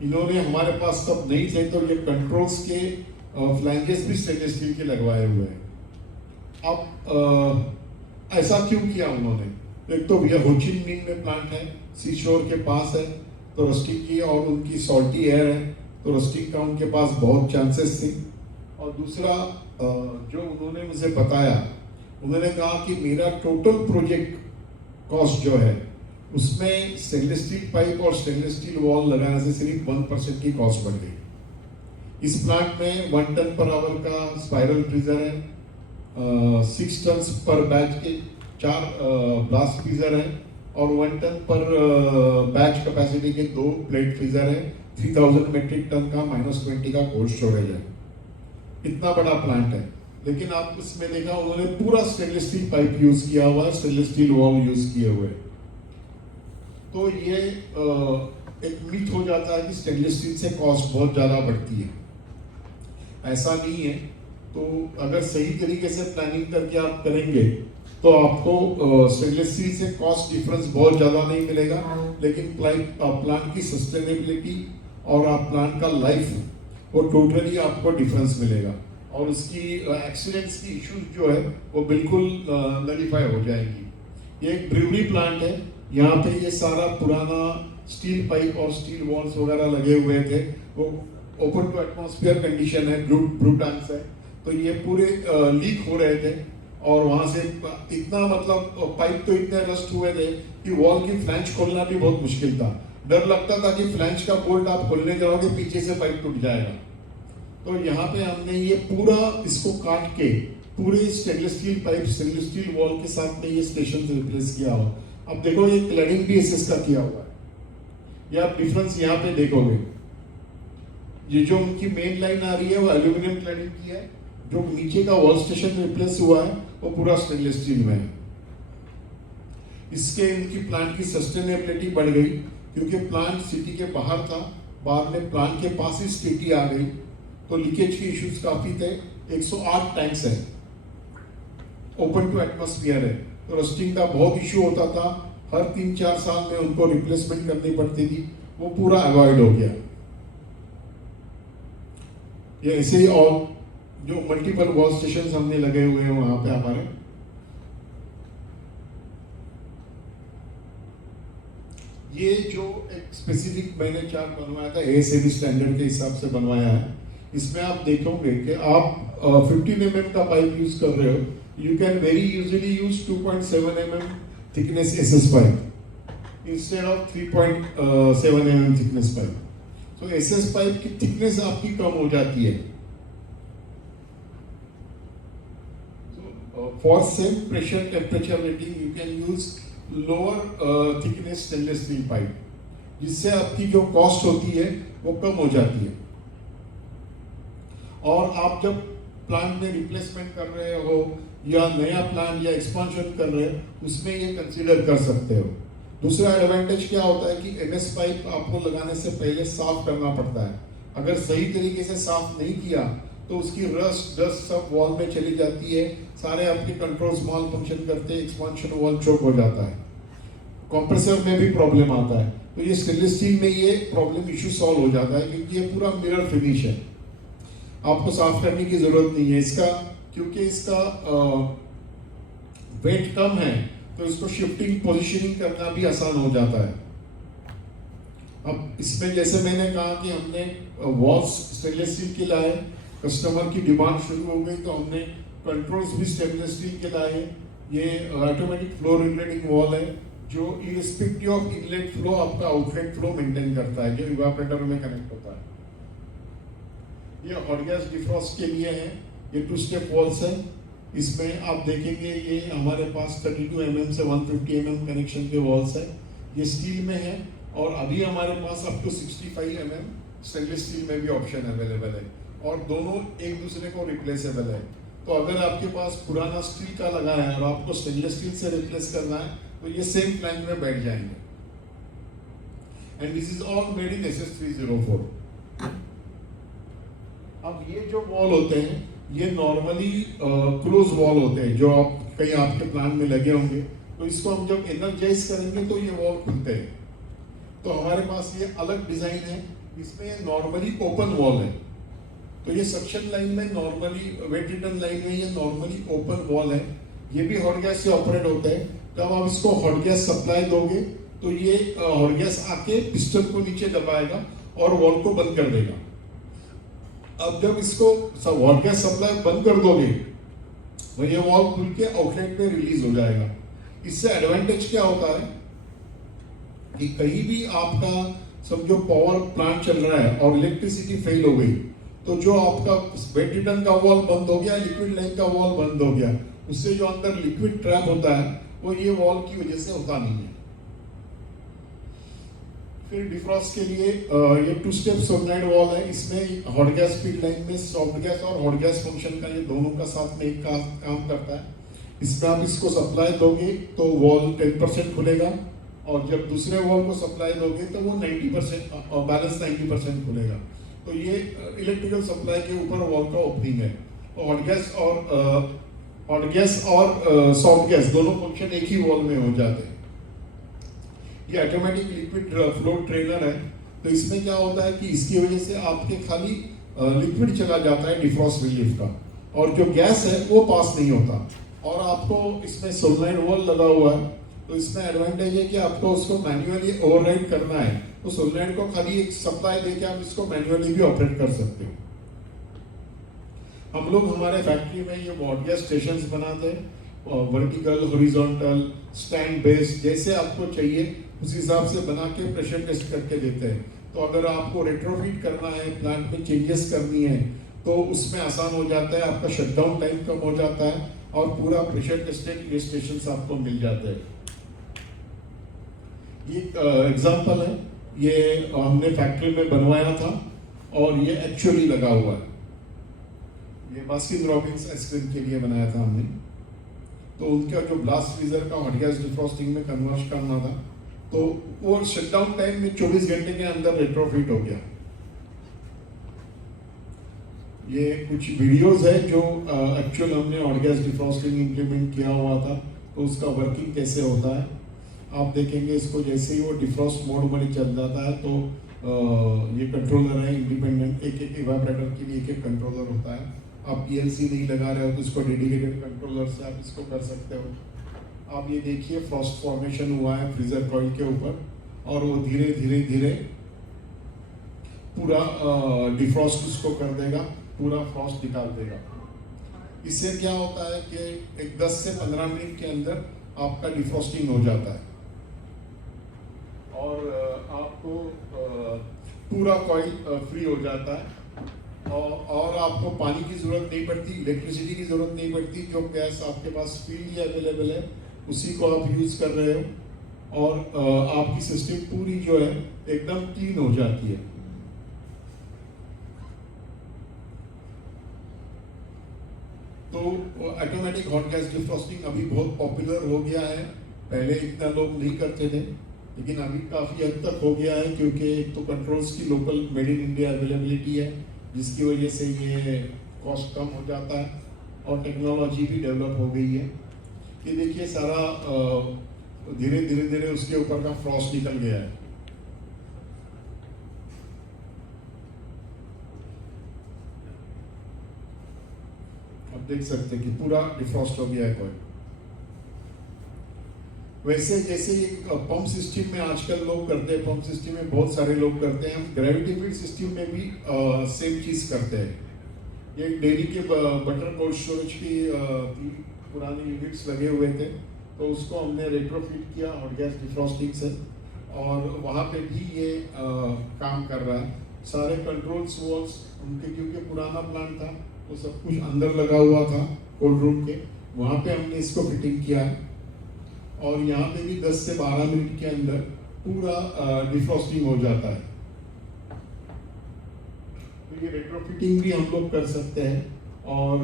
इन्होंने, हमारे पास तब नहीं थे, तो ये कंट्रोल्स के फ्लैंजेस भी स्टेनलेस स्टील के लगवाए हुए हैं। अब ऐसा क्यों किया उन्होंने? एक तो ये होचिन मिन में प्लांट है, सी शोर के पास है, तो रस्टिंग की, और उनकी सॉल्टी एयर है, तो रस्टिंग का उनके पास बहुत चांसेस थी। और दूसरा जो उन्होंने मुझे बताया, उन्होंने कहा कि मेरा टोटल प्रोजेक्ट कॉस्ट जो है, उसमें स्टेनलेस स्टील पाइप और स्टेनलेस स्टील वॉल लगाने से सिर्फ 1% की कॉस्ट बढ़ गई। इस प्लांट में 1 टन पर आवर का स्पाइरल फ्रीजर है, 6 टन पर बैच के 4 ब्लास्ट फ्रीजर है, और 1 टन पर बैच कैपेसिटी के 2 प्लेट फ्रीजर है। 3000 मेट्रिक टन का -20 का कोल्ड स्टोरेज है। इतना बड़ा प्लांट है, लेकिन आप इसमें देखा उन्होंने पूरा स्टेनलेस स्टील पाइप यूज किया हुआ है, स्टेनलेस स्टील वॉल यूज किए हुए। तो ये एक मिथ हो जाता है कि स्टेनलेस स्टील से कॉस्ट बहुत ज़्यादा बढ़ती है, ऐसा नहीं है। तो अगर सही तरीके से प्लानिंग करके आप करेंगे तो आपको स्टेनलेस स्टील से कॉस्ट डिफरेंस बहुत ज़्यादा नहीं मिलेगा, लेकिन प्लांट की सस्टेनेबिलिटी और आप प्लांट का लाइफ, वो टोटली आपको डिफरेंस मिलेगा। और उसकी एक्सीडेंट्स की इश्यूज जो है वो बिल्कुल नलीफाई हो जाएंगी। ये एक ब्रूवरी प्लांट है, यहाँ पे ये सारा पुराना स्टील पाइप और स्टील वॉल्स वगैरह लगे हुए थे, वो ओपन टू एटमॉस्फेयर कंडीशन है, ब्रू टैंक्स है, तो ये पूरे लीक हो रहे थे और वहां से इतना मतलब पाइप तो इतने रस्ट हुए थे कि वॉल की फ्लैंज खोलना भी बहुत मुश्किल था। डर लगता था कि फ्लैंज का बोल्ट आप खोलने जाओगे पीछे से पाइप टूट जाएगा। तो यहाँ पे हमने ये पूरा इसको काट के पूरे stainless steel pipe stainless steel wall के साथ में ये स्टेशन रिप्लेस किया हुआ। अब देखो ये क्लैडिंग भी इसका किया हुआ है, ये आप डिफरेंस यहाँ पे देखोगे। ये जो उनकी मेन लाइन आ रही है वो एल्यूमिनियम क्लैडिंग की है, जो नीचे का वॉल स्टेशन रिप्लेस हुआ है वो पूरा स्टेनलेस स्टील में है। इसके इनकी प्लांट की सस्टेनेबिलिटी बढ़ गई क्योंकि प्लांट सिटी के बाहर था, बाद में प्लांट के पास ही सिटी आ गई, तो लीकेज के इश्यूज काफी थे। 108 टैंक्स है, ओपन टू एटमॉस्फेयर है, तो रस्टिंग का बहुत इश्यू होता था, हर 3-4 साल में उनको रिप्लेसमेंट करनी पड़ती थी, वो पूरा अवॉइड हो गया। ये ऐसे ही और जो मल्टीपल वॉल स्टेशन हमने लगे हुए हैं वहां पे हमारे, ये जो एक स्पेसिफिक मैंने चार्ट बनवाया था AS/AB स्टैंडर्ड के हिसाब से बनवाया है। इसमें आप देखोगे कि आप 15 mm का पाइप यूज कर रहे हो, you can very usually use 2.7 mm thickness SS pipe instead of 3.7 mm thickness pipe. तो SS पाइप की थिकनेस आपकी कम हो जाती है। For same pressure temperature rating you can use lower thickness stainless steel pipe, जिससे आपकी जो कॉस्ट होती है वो कम हो जाती है। और आप जब प्लांट में रिप्लेसमेंट कर रहे हो या नया प्लांट या एक्सपांशन कर रहे हो, उसमें ये कंसीडर कर सकते हो। दूसरा एडवांटेज क्या होता है कि MS पाइप आपको लगाने से पहले साफ करना पड़ता है। अगर सही तरीके से साफ नहीं किया तो उसकी रस्ट डस्ट सब वॉल में चली जाती है, सारे आपके कंट्रोल्स माल फंक्शन करते हैं, एक्सपांशन वॉल चोक हो जाता है, कंप्रेसर में भी प्रॉब्लम आता है। तो ये स्टेनलेस स्टील में ये प्रॉब्लम इश्यू सॉल्व हो जाता है क्योंकि ये पूरा मिरर फिनिश है, आपको साफ करने की जरूरत नहीं है इसका, क्योंकि इसका वेट कम है तो इसको शिफ्टिंग पोजीशनिंग करना भी आसान हो जाता है। अब इसमें जैसे मैंने कहा कि हमने वॉल्स स्टेनलेस स्टील के लाए, कस्टमर की डिमांड शुरू हो गई तो हमने कंट्रोल्स भी स्टेनलेस स्टील के लाए। ये ऑटोमेटिक फ्लो रेगुलेटिंग वॉल है जो इररिस्पेक्टिव ऑफ इनलेट फ्लो आपका आउटलेट फ्लो मेंटेन करता है, जो इवापोरेटर में कनेक्ट होता है। ये हॉट गैस डिफ्रॉस्ट के लिए है, ये 2 स्टेप वॉल्स है। इसमें आप देखेंगे ये हमारे पास 32 mm से 150 mm कनेक्शन के वॉल्स है, ये स्टील में है और अभी हमारे पास up to 65 mm stainless steel में भी ऑप्शन अवेलेबल है और दोनों एक दूसरे को रिप्लेसेबल है। तो अगर आपके पास पुराना स्टील का लगा है और आपको स्टेनलेस स्टील से रिप्लेस करना है तो ये सेम प्लान में बैठ जाएंगे। And this is all made in SS304। अब ये जो वॉल होते हैं ये नॉर्मली क्लोज वॉल होते हैं, जो आप कहीं आपके प्लान में लगे होंगे, तो इसको हम जब एनर्जाइज करेंगे तो ये वॉल खुलते हैं। तो हमारे पास ये अलग डिजाइन है, इसमें नॉर्मली ओपन वॉल है, तो ये सक्शन लाइन में नॉर्मली वेट रिटर्न लाइन में ये नॉर्मली ओपन वॉल है, ये भी हॉट गैस से ऑपरेट होता है। तब आप इसको हॉट गैस सप्लाई दोगे तो ये हॉट गैस आके पिस्टन को नीचे दबाएगा और वॉल को बंद कर देगा। अब जब इसको हॉट गैस सप्लाई बंद कर दोगे तो ये वॉल खुल के आउटलेट में रिलीज हो जाएगा। इससे एडवांटेज क्या होता है कि कहीं भी आपका समझो पावर प्लांट चल रहा है और इलेक्ट्रिसिटी फेल हो गई, तो जो आपका वेट रिटर्न का वॉल बंद हो गया, लिक्विड लाइन का वॉल बंद हो गया, उससे जो अंदर लिक्विड ट्रैप होता है वो ये वॉल की वजह से होता नहीं है। फिर डिफ्रॉस्ट के लिए ये 2 स्टेप सोलनॉइड वॉल है, इसमें हॉट गैस फीड लाइन में सॉफ्ट गैस और हॉट गैस फंक्शन का ये दोनों का साथ में एक काम करता है। इसमें आप इसको सप्लाई दोगे तो वॉल 10% खुलेगा और जब दूसरे वॉल को सप्लाई दोगे तो वो 90% और बैलेंस 90% खुलेगा। तो ये इलेक्ट्रिकल सप्लाई के ऊपर वॉल का ओपनिंग है। हॉट गैस और सॉफ्ट गैस दोनों फंक्शन एक ही वॉल में हो जाते हैं। ये ऑटोमेटिक लिक्विड फ्लो ट्रेनर है, तो इसमें क्या होता है कि इसकी वजह से आपके खाली लिक्विड चला जाता है डिफ्रॉस्ट रिलीफ का, और जो गैस है वो पास नहीं होता। और आपको इसमें सोलनाइड वॉल लगा हुआ है, तो इसमें एडवांटेज है कि आपको उसको मैन्युअली ओवरराइड करना है, तो सोलनाइड को खाली एक सप्लाई देके आप इसको मैन्युअली भी ऑपरेट कर सकते हो। हम लोग हमारे फैक्ट्री में ये वॉट गैस स्टेशंस बनाते हैं, वर्टिकल, हॉरिजॉन्टल, स्टैंड बेस, जैसे आपको चाहिए उस हिसाब से बना के प्रेशर टेस्ट करके देते हैं। तो अगर आपको रेट्रोफिट करना है, प्लांट में चेंजेस करनी है, तो उसमें आसान हो जाता है, आपका शटडाउन टाइम कम हो जाता है और पूरा प्रेशर टेस्टेड ये स्टेशन आपको मिल जाते हैं। ये एग्जांपल है, ये हमने फैक्ट्री में बनवाया था और ये एक्चुअली लगा हुआ है। ये बास्किन रॉबिन्स आइसक्रीम के लिए बनाया था हमने। तो उनका जो ब्लास्ट फ्रीजर का हॉट गैस डिफ्रॉस्टिंग में कन्वर्ट करना था, तो वो शटडाउन टाइम में 24 घंटे के अंदर रेट्रोफिट हो गया। ये कुछ वीडियोस है जो एक्चुअल हमने हॉट गैस डिफ्रॉस्टिंग इंप्लीमेंट किया हुआ था, तो उसका वर्किंग कैसे होता है आप देखेंगे। इसको जैसे ही वो डिफ्रॉस्ट मोड में चल जाता है, तो ये कंट्रोलर है इंडिपेंडेंट, एक इवापोरेटर के लिए एक कंट्रोलर होता है। आप पीएलसी नहीं लगा रहे हो तो इसको डेडिकेटेड कंट्रोलर से आप इसको कर सकते हो। आप ये देखिए फ्रॉस्ट फॉर्मेशन हुआ है फ्रीजर कॉइल के ऊपर, और वो धीरे धीरे धीरे पूरा डिफ्रॉस्ट उसको कर देगा, पूरा फ्रॉस्ट निकाल देगा। इससे क्या होता है कि एक 10 से 15 मिनट के अंदर आपका डिफ्रॉस्टिंग हो जाता है और आपको पूरा कॉइल फ्री हो जाता है, और आपको पानी की जरूरत नहीं पड़ती, इलेक्ट्रिसिटी की जरूरत नहीं पड़ती। जो गैस आपके पास फील्ड अवेलेबल है उसी को आप यूज कर रहे हो, और आपकी सिस्टम पूरी जो है एकदम क्लीन हो जाती है। तो ऑटोमेटिक हॉट गैस डिफ्रॉस्टिंग अभी बहुत पॉपुलर हो गया है। पहले इतना लोग नहीं करते थे, लेकिन अभी काफ़ी हद तक हो गया है, क्योंकि एक तो कंट्रोल्स की local made in India availability है, जिसकी वजह से ये कॉस्ट कम हो जाता है, और टेक्नोलॉजी भी डेवलप हो गई है। ये देखिए सारा धीरे धीरे धीरे उसके ऊपर का फ्रॉस्ट निकल गया है। आप देख सकते हैं कि पूरा डिफ्रॉस्ट हो गया है कॉइल। वैसे जैसे पंप सिस्टम में आजकल लोग करते हैं, पंप सिस्टम में बहुत सारे लोग करते हैं, हम ग्रेविटी फील्ड सिस्टम में भी सेम चीज करते हैं। ये डेयरी के बटर कोल्ड स्टोरेज की पुरानी यूनिट्स लगे हुए थे, तो उसको हमने रेट्रोफिट किया हॉट गैस डिफ्रॉस्टिंग से, और वहाँ पे भी ये काम कर रहा है। सारे कंट्रोल्स वॉल्स उनके, क्योंकि पुराना प्लांट था तो सब कुछ अंदर लगा हुआ था कोल्ड रूम के, वहाँ पे हमने इसको फिटिंग किया है, और यहाँ पे भी 10 से 12 मिनट के अंदर पूरा डिफ्रॉस्टिंग हो जाता है। तो ये रेट्रोफिटिंग भी हम लोग कर सकते हैं, और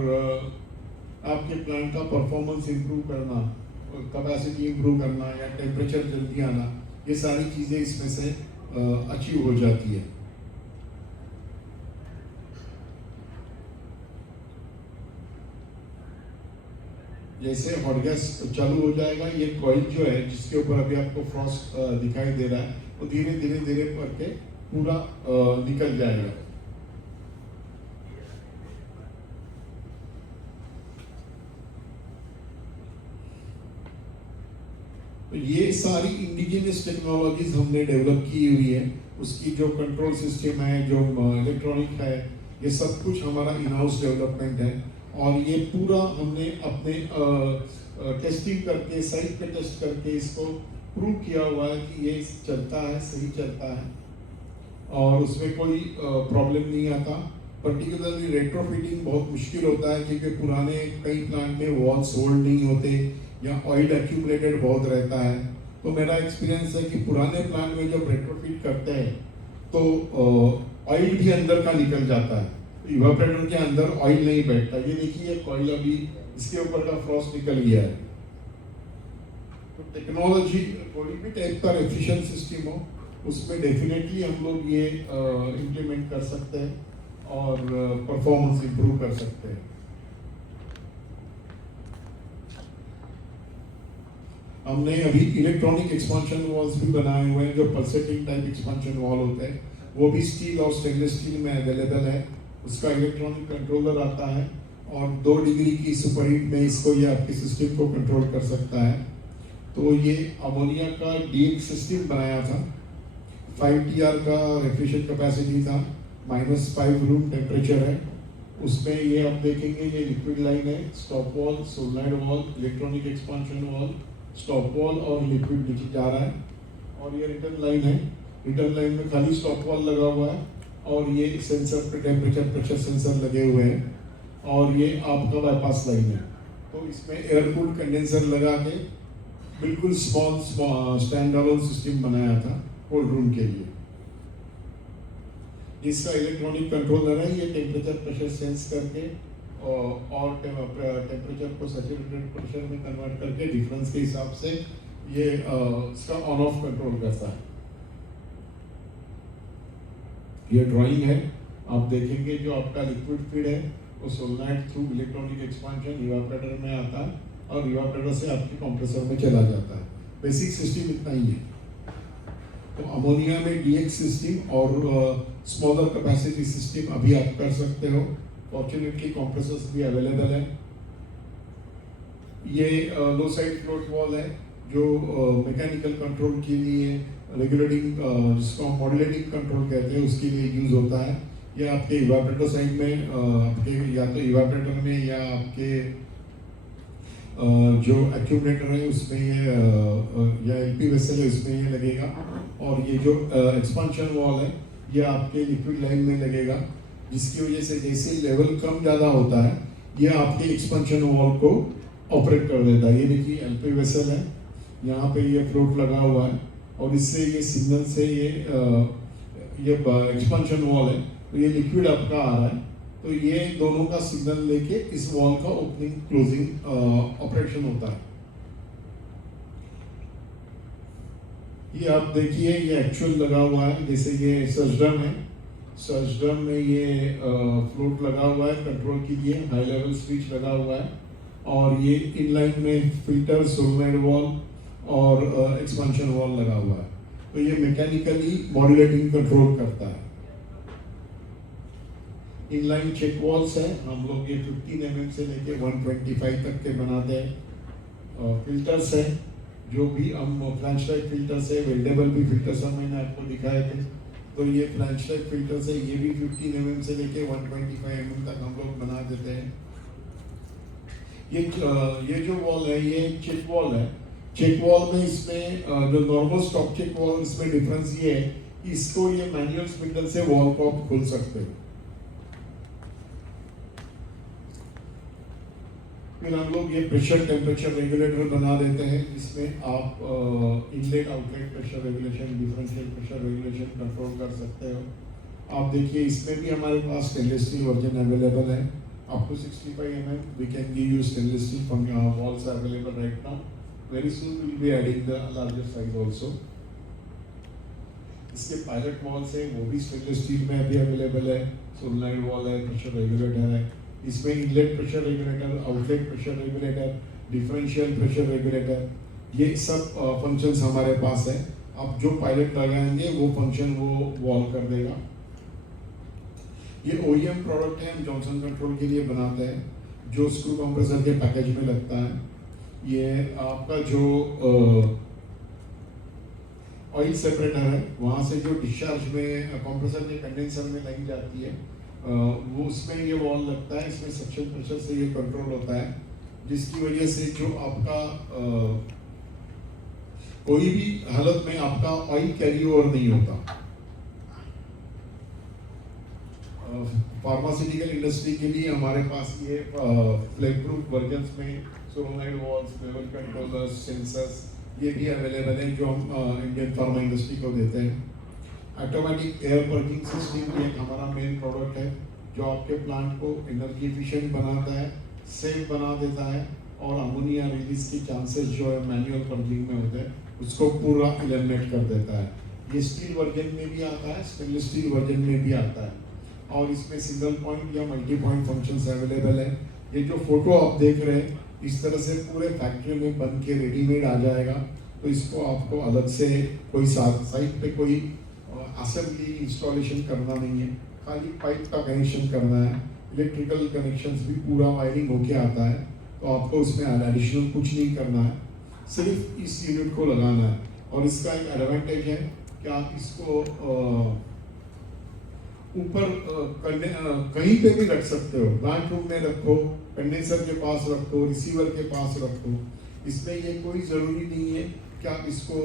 आपके प्लांट का परफॉर्मेंस इंप्रूव करना, कैपेसिटी इंप्रूव करना, या टेम्परेचर जल्दी आना, ये सारी चीज़ें इसमें से अचीव हो जाती है। जैसे हॉट गैस चालू हो जाएगा, ये कॉइल जो है जिसके ऊपर अभी आपको फ्रॉस्ट दिखाई दे रहा है, वो धीरे धीरे धीरे करके पूरा निकल जाएगा। तो ये सारी इंडिजिनियस टेक्नोलॉजीज हमने डेवलप की हुई है। उसकी जो कंट्रोल सिस्टम है, जो इलेक्ट्रॉनिक है, ये सब कुछ हमारा इन हाउस डेवलपमेंट है, और ये पूरा हमने अपने टेस्टिंग करके, साइट पे टेस्ट करके इसको प्रूव किया हुआ है कि ये चलता है, सही चलता है, और उसमें कोई प्रॉब्लम नहीं आता। पर्टिकुलरली रेट्रोफिटिंग बहुत मुश्किल होता है, क्योंकि पुराने कई प्लांट में वॉल्स होल्ड नहीं होते, या ऑयल एक्यूमुलेटेड बहुत रहता है। तो मेरा एक्सपीरियंस है कि पुराने प्लांट में जब रेट्रोफिट करते हैं तो ऑयल भी अंदर का निकल जाता है, इवापोरेटर के अंदर ऑयल नहीं बैठता। ये देखिए कॉइल अभी इसके ऊपर का फ्रॉस्ट निकल गया है। तो टेक्नोलॉजी कोई भी टाइप का एफिशिएंट सिस्टम हो, उसमें डेफिनेटली हम लोग ये इम्प्लीमेंट कर सकते हैं, और परफॉर्मेंस इंप्रूव कर सकते हैं। हमने अभी इलेक्ट्रॉनिक एक्सपांशन वॉल्स भी बनाए हुए हैं, जो पल्सेटिंग टाइप एक्सपांशन वॉल होते हैं, वो भी स्टील और स्टेनलेस स्टील में अवेलेबल है। उसका इलेक्ट्रॉनिक कंट्रोलर आता है और 2 डिग्री की सुपरहीट में इसको ये आपके सिस्टम को कंट्रोल कर सकता है। तो ये अमोनिया का DX सिस्टम बनाया था। 5 TR का रेफ्रिजरेशन कैपेसिटी था, -5 रूम टेम्परेचर है। उसमें ये आप देखेंगे ये लिक्विड लाइन है, stop wall, solenoid wall, electronic expansion wall, stop wall और लिक्विड नीचे जा रहा है। और ये रिटर्न लाइन है, रिटर्न लाइन में खाली स्टॉप वॉल लगा हुआ है और ये सेंसर पे टेम्परेचर प्रेशर सेंसर लगे हुए हैं और ये आपका बाईपास लाइन है। तो इसमें एयर कूल्ड कंडेंसर लगा के बिल्कुल स्मॉल स्टैंड अलोन सिस्टम बनाया था कोल्ड रूम के लिए। इसका इलेक्ट्रॉनिक कंट्रोलर है, ये टेम्परेचर प्रेशर सेंस करके और टेम्परेचर को सैचुरेटेड प्रेशर में कन्वर्ट करके डिफरेंस के हिसाब से ये इसका ऑन ऑफ कंट्रोल करता है। ये ड्राइंग है, आप देखेंगे जो आपका लिक्विड फीड है वो solenoid through electronic expansion evaporator में आता है और इवापोरेटर से आपके कंप्रेसर में चला जाता है। बेसिक सिस्टम इतना ही है। तो अमोनिया में DX सिस्टम और स्मॉलर कैपेसिटी सिस्टम अभी आप कर सकते हो। फॉर्चुनेटली कंप्रेसर्स भी अवेलेबल है। ये लो साइड फ्लोट वॉल है जो मैकेनिकल कंट्रोल के लिए रेगुलेटिंग, जिसको हम मॉड्यूलेटिंग कंट्रोल कहते हैं, उसके लिए यूज होता है। ये आपके इवापोरेटर साइड में आपके या तो इवापोरेटर में या आपके जो एक्यूमुलेटर है उसमें ये या LP वेसल है उसमें ये लगेगा। और ये जो एक्सपांशन वॉल है ये आपके लिक्विड लाइन में लगेगा, जिसकी वजह से जैसे लेवल कम ज़्यादा होता है ये आपके एक्सपांशन वॉल को ऑपरेट कर देता है। ये देखिए LP वेसल है, यहाँ पे ये फ्लोट लगा हुआ है और इससे ये सिग्नल से ये एक्सपांशन वॉल है तो ये लिक्विड आपका आ रहा है, तो ये दोनों का सिग्नल लेके इस वॉल का ओपनिंग क्लोजिंग ऑपरेशन होता है। ये आप देखिए ये एक्चुअल लगा हुआ है, जैसे ये सर्च ड्रम है, सर्च ड्रम में ये फ्लोट लगा हुआ है कंट्रोल के लिए, हाई लेवल स्विच लगा हुआ है और ये इनलाइन में फिल्टर, सोलनॉइड वॉल और एक्सपांशन वॉल लगा हुआ है। तो ये मैकेनिकली मॉड्यूलेटिंग कंट्रोल करता है। इनलाइन चेक वॉल्स है, हम लोग ये 15 mm से लेके 125 तक के बनाते हैं। फिल्टर्स है, जो भी हम फ्लैश टाइप फिल्टर्स है, वेल्डेबल भी फिल्टर्स मैंने आपको दिखाए थे। तो ये फ्लैश टाइप फिल्टर्स है, ये भी 15 mm से लेके 125 mm तक हम लोग बना देते हैं। ये जो वॉल है ये चेक वॉल है। चेक वॉल में इसमें जो नॉर्मल स्टॉक चेक वॉल, इसमें डिफरेंस ये है कि इसको ये मैनुअल स्पिंडल से वॉल को आप खोल सकते हो। फिर हम लोग ये प्रेशर टेम्परेचर रेगुलेटर बना देते हैं, जिसमें आप inlet outlet pressure regulation, differential pressure regulation control कर सकते हो। आप देखिए इसमें भी हमारे पास स्टेनलेस स्टील वर्जन अवेलेबल है, up to 65 mm we can give you stainless steel from your walls are available right now. Very soon we will be adding the larger size also. इसके पायलट वॉल्स है वो भी स्टेनलेस स्टील में अभी अवेलेबल है, सोलनॉइड वॉल है, प्रेशर रेगुलेटर है। इसमें inlet pressure regulator, outlet pressure regulator, differential pressure regulator, ये सब फंक्शंस हमारे पास है। आप जो पायलट लगाएंगे वो फंक्शन वो वॉल कर देगा। ये OEM प्रोडक्ट है, हम जॉनसन कंट्रोल के लिए बनाते हैं, जो स्क्रू कंप्रेसर के पैकेज में लगता है। ये आपका जो ऑयल सेपरेटर है, वहाँ से जो डिस्चार्ज में कंप्रेसर के कंडेंसर में लाइन जाती है, वो उसमें ये वॉल लगता है। इसमें सक्शन प्रेशर से ये कंट्रोल होता है, जिसकी वजह से जो आपका कोई भी हालत में आपका ऑयल कैरी ओवर नहीं होता। फार्मास्यूटिकल इंडस्ट्री के लिए हमारे पास ये फ्लेम प्रूफ वर्जन्स में solenoid walls, level controllers, sensors ये भी अवेलेबल है, जो हम इंडियन फार्मा इंडस्ट्री को देते हैं। ऑटोमेटिक एयर पर्किंग सिस्टम एक हमारा मेन प्रोडक्ट है, जो आपके प्लांट को एनर्जी एफिशिएंट बनाता है, सेफ बना देता है और अमोनिया रिलीज के चांसेस जो है मैनुअल पर्किंग में होते हैं उसको पूरा एलिमिनेट कर देता है। ये स्टील वर्जन में भी आता है, स्टेनलेस स्टील वर्जन में भी आता है और इसमें सिंगल पॉइंट या मल्टी पॉइंट फंक्शंस अवेलेबल है। ये जो फोटो आप देख रहे हैं इस तरह से पूरे फैक्ट्री में बन के रेडीमेड आ जाएगा, तो इसको आपको अलग से कोई साइट पे कोई असेंबली इंस्टॉलेशन करना नहीं है, खाली पाइप का कनेक्शन करना है। इलेक्ट्रिकल कनेक्शंस भी पूरा वायरिंग होके आता है, तो आपको उसमें एडिशनल कुछ नहीं करना है, सिर्फ इस यूनिट को लगाना है। और इसका एक एडवांटेज है कि आप इसको ऊपर कहीं पे भी रख सकते हो, प्लांट रूम में रखो, कंडेंसर के पास रखो, रिसीवर के पास रखो। इसमें ये कोई ज़रूरी नहीं है कि आप इसको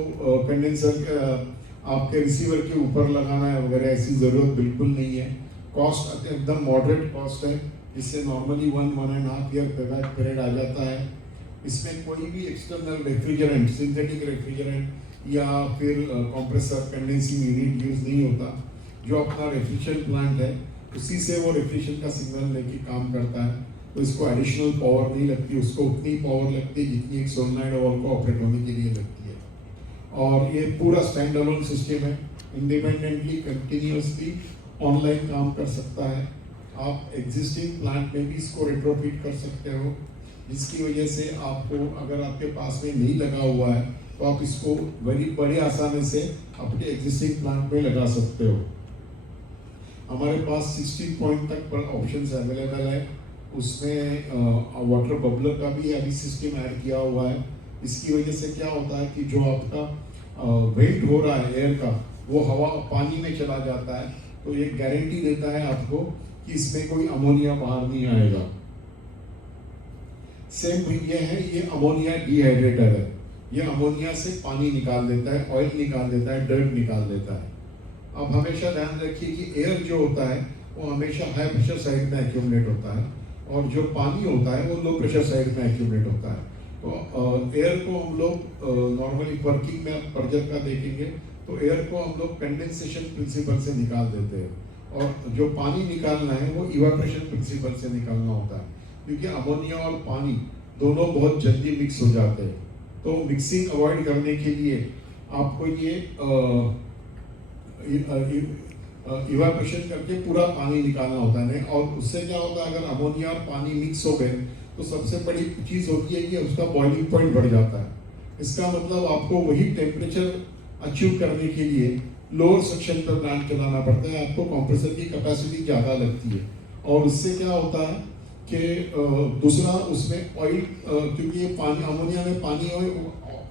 कंडेंसर आपके रिसीवर के ऊपर लगाना है वगैरह, ऐसी ज़रूरत बिल्कुल नहीं है। कॉस्ट एकदम मॉडरेट कॉस्ट है, इससे नॉर्मली 1-1.5 ईयर पेबैक पीरियड आ जाता है। इसमें कोई भी एक्सटर्नल रेफ्रिजरेंट, सिंथेटिक रेफ्रिजरेंट या फिर कंप्रेसर, कंडेंसिंग यूनिट यूज़ नहीं होता। जो अपना रेफ्रिजरेशन प्लांट है उसी से वो रेफ्रिजरेशन का सिग्नल लेके काम करता है, तो इसको एडिशनल पावर नहीं लगती, उसको उतनी पावर लगती है जितनी एक सोलनॉइड वाल्व को ऑपरेट होने के लिए लगती है। और ये पूरा स्टैंड अलोन सिस्टम है, इंडिपेंडेंटली कंटिन्यूसली ऑनलाइन काम कर सकता है। आप एग्जिस्टिंग प्लांट में भी इसको रेट्रोफिट कर सकते हो, जिसकी वजह से आपको अगर आपके पास में नहीं लगा हुआ है तो आप इसको बड़ी आसानी से अपने एग्जिस्टिंग प्लांट में लगा सकते हो। हमारे पास 16 पॉइंट तक पर ऑप्शंस अवेलेबल है, उसमें वाटर बबलर का भी अभी सिस्टम ऐड किया हुआ है। इसकी वजह से क्या होता है कि जो आपका वेट हो रहा है एयर का, वो हवा पानी में चला जाता है, तो ये गारंटी देता है आपको कि इसमें कोई अमोनिया बाहर नहीं आएगा। सेम ये है, ये अमोनिया डिहाइड्रेटर है, ये अमोनिया से पानी निकाल देता है, ऑयल निकाल देता है, डर्ट निकाल देता है। अब हमेशा ध्यान रखिए कि एयर जो होता है वो हमेशा हाई प्रेशर साइड में एक्यूमुलेट होता है, और जो पानी होता है वो लो प्रेशर साइड में एक्यूमुलेट होता है। तो एयर को हम लोग नॉर्मली वर्किंग में पर्जर का देखेंगे तो एयर को हम लोग कंडेंसेशन प्रिंसिपल से निकाल देते हैं, और जो पानी निकालना है वो इवापोरेशन प्रिंसिपल से निकालना होता है, क्योंकि अमोनिया और पानी दोनों बहुत जल्दी मिक्स हो जाते हैं। तो मिक्सिंग अवॉइड करने के लिए आपको ये इवापोरेशन करके पूरा पानी निकालना होता है। और उससे क्या होता है, अगर अमोनिया और पानी मिक्स हो गए तो सबसे बड़ी चीज़ होती है कि उसका बॉइलिंग पॉइंट बढ़ जाता है। इसका मतलब आपको वही टेम्परेचर अचीव करने के लिए लोअर सेक्शन पर प्लांट चलाना पड़ता है, आपको कंप्रेसर की कैपेसिटी ज़्यादा लगती है। और उससे क्या होता है कि दूसरा उसमें ऑयल, क्योंकि ये पानी अमोनिया में पानी और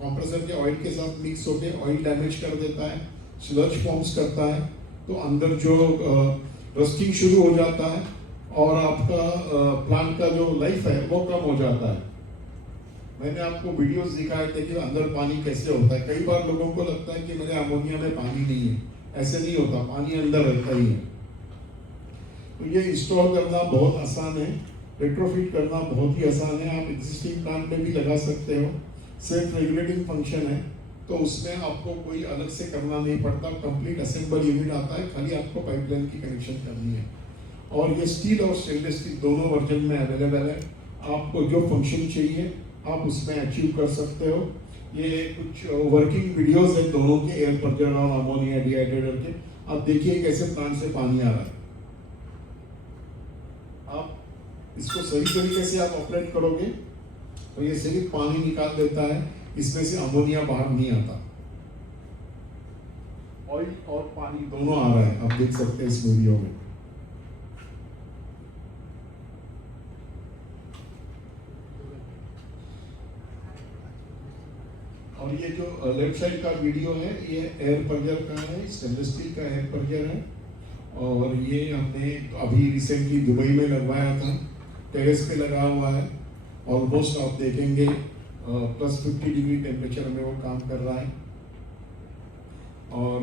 कंप्रेसर के ऑयल के साथ मिक्स होकर ऑयल डैमेज कर देता है, स्लज फॉर्म्स करता है, तो अंदर जो रस्टिंग शुरू हो जाता है और आपका प्लांट का जो लाइफ है वो कम हो जाता है। मैंने आपको वीडियोस दिखाए थे कि अंदर पानी कैसे होता है। कई बार लोगों को लगता है कि मेरे अमोनिया में पानी नहीं है, ऐसे नहीं होता, पानी अंदर रहता ही है। तो ये इंस्टॉल करना बहुत आसान है, रेट्रोफिट करना बहुत ही आसान है। आप एग्जिस्टिंग प्लांट में भी लगा सकते हो, सेल्फ रेगुलेटिंग फंक्शन है, तो उसमें आपको कोई अलग से करना नहीं पड़ता, कंप्लीट असेंबल यूनिट आता है, खाली आपको पाइपलाइन की कनेक्शन करनी है। और ये स्टील और स्टेनलेस स्टील दोनों वर्जन में अवेलेबल है, आपको जो फंक्शन चाहिए आप उसमें अचीव कर सकते हो। ये कुछ वर्किंग वीडियोस हैं दोनों के, एयर पर्जर और अमोनिया डिहाइड्रेटर के। आप देखिए कैसे प्लांट से पानी आ रहा है। आप इसको सही तरीके से आप ऑपरेट करोगे तो ये सिर्फ पानी निकाल देता है, इसमें से अमोनिया बाहर नहीं आता। ऑयल और पानी दोनों आ रहा है, आप देख सकते हैं इस वीडियो में। और ये जो लेफ्ट साइड का वीडियो है ये एयर पर्जर का है, स्टेनलेस स्टील का एयर पर्जर है, और ये हमने अभी रिसेंटली दुबई में लगवाया था, टेरेस पे लगा हुआ है। ऑलमोस्ट आप देखेंगे +50 डिग्री टेम्परेचर में वो काम कर रहा है, और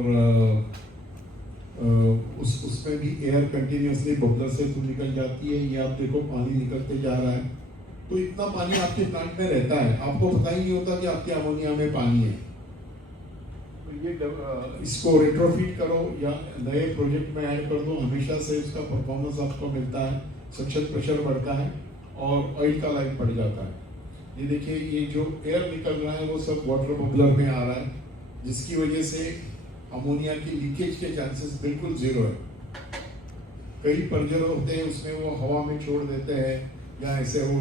उसमें भी एयर कंटिन्यूसली बबलर से तो निकल जाती है। ये आप देखो पानी निकलते जा रहा है, तो इतना पानी आपके प्लांट में रहता है, आपको पता ही नहीं होता कि आपके अमोनिया में पानी है। तो ये इसको रेट्रोफिट करो या नए प्रोजेक्ट में ऐड कर दो, हमेशा से उसका परफॉर्मेंस आपको मिलता है, सक्शन प्रेशर बढ़ता है और ऑयल का लाइफ बढ़ जाता है। ये देखिए, ये जो एयर निकल रहा है वो सब वाटर बबलर में आ रहा है, जिसकी वजह से अमोनिया की लीकेज के चांसेस बिल्कुल जीरो है। कई पर्जर होते हैं उसमें वो हवा में छोड़ देते हैं, या ऐसे वो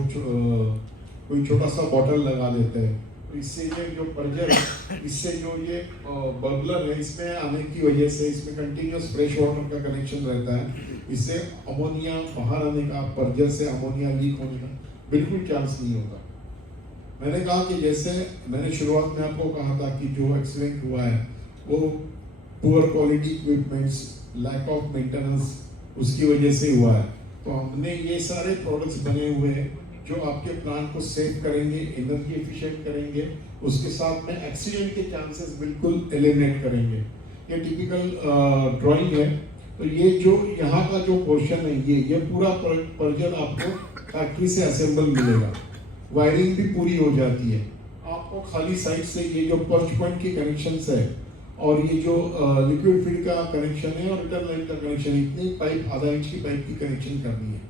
कोई छोटा सा बॉटल लगा देते हैं, तो इससे ये जो पर्जर है, इससे जो ये बबलर है, इसमें आने की वजह से इसमें कंटिन्यूस फ्रेश वाटर का कनेक्शन रहता है, इससे अमोनिया बाहर आने का, पर्जर से अमोनिया लीक होने का बिल्कुल चांस नहीं होता। मैंने कहा कि जैसे मैंने शुरुआत में आपको कहा था कि जो एक्सीडेंट हुआ है वो poor quality equipments, lack of maintenance, उसकी वजह से हुआ है। तो हमने ये सारे प्रोडक्ट्स बने हुए हैं जो आपके प्लांट को सेव करेंगे, एनर्जी एफिशिएंट करेंगे, उसके साथ में एक्सीडेंट के चांसेस बिल्कुल एलिमिनेट करेंगे। ये टिपिकल ड्राइंग है। तो ये जो यहाँ का जो पोर्शन है, ये पूरा पर्जर आपको फैक्ट्री से असेंबल मिलेगा। वायरिंग भी पूरी हो जाती है। आपको खाली साइड से ये जो पर्च पॉइंट की कनेक्शंस है और ये जो लिक्विड फीड का कनेक्शन है और रिटर्न लाइन का कनेक्शन, इतनी पाइप, आधा इंच की पाइप की कनेक्शन करनी है।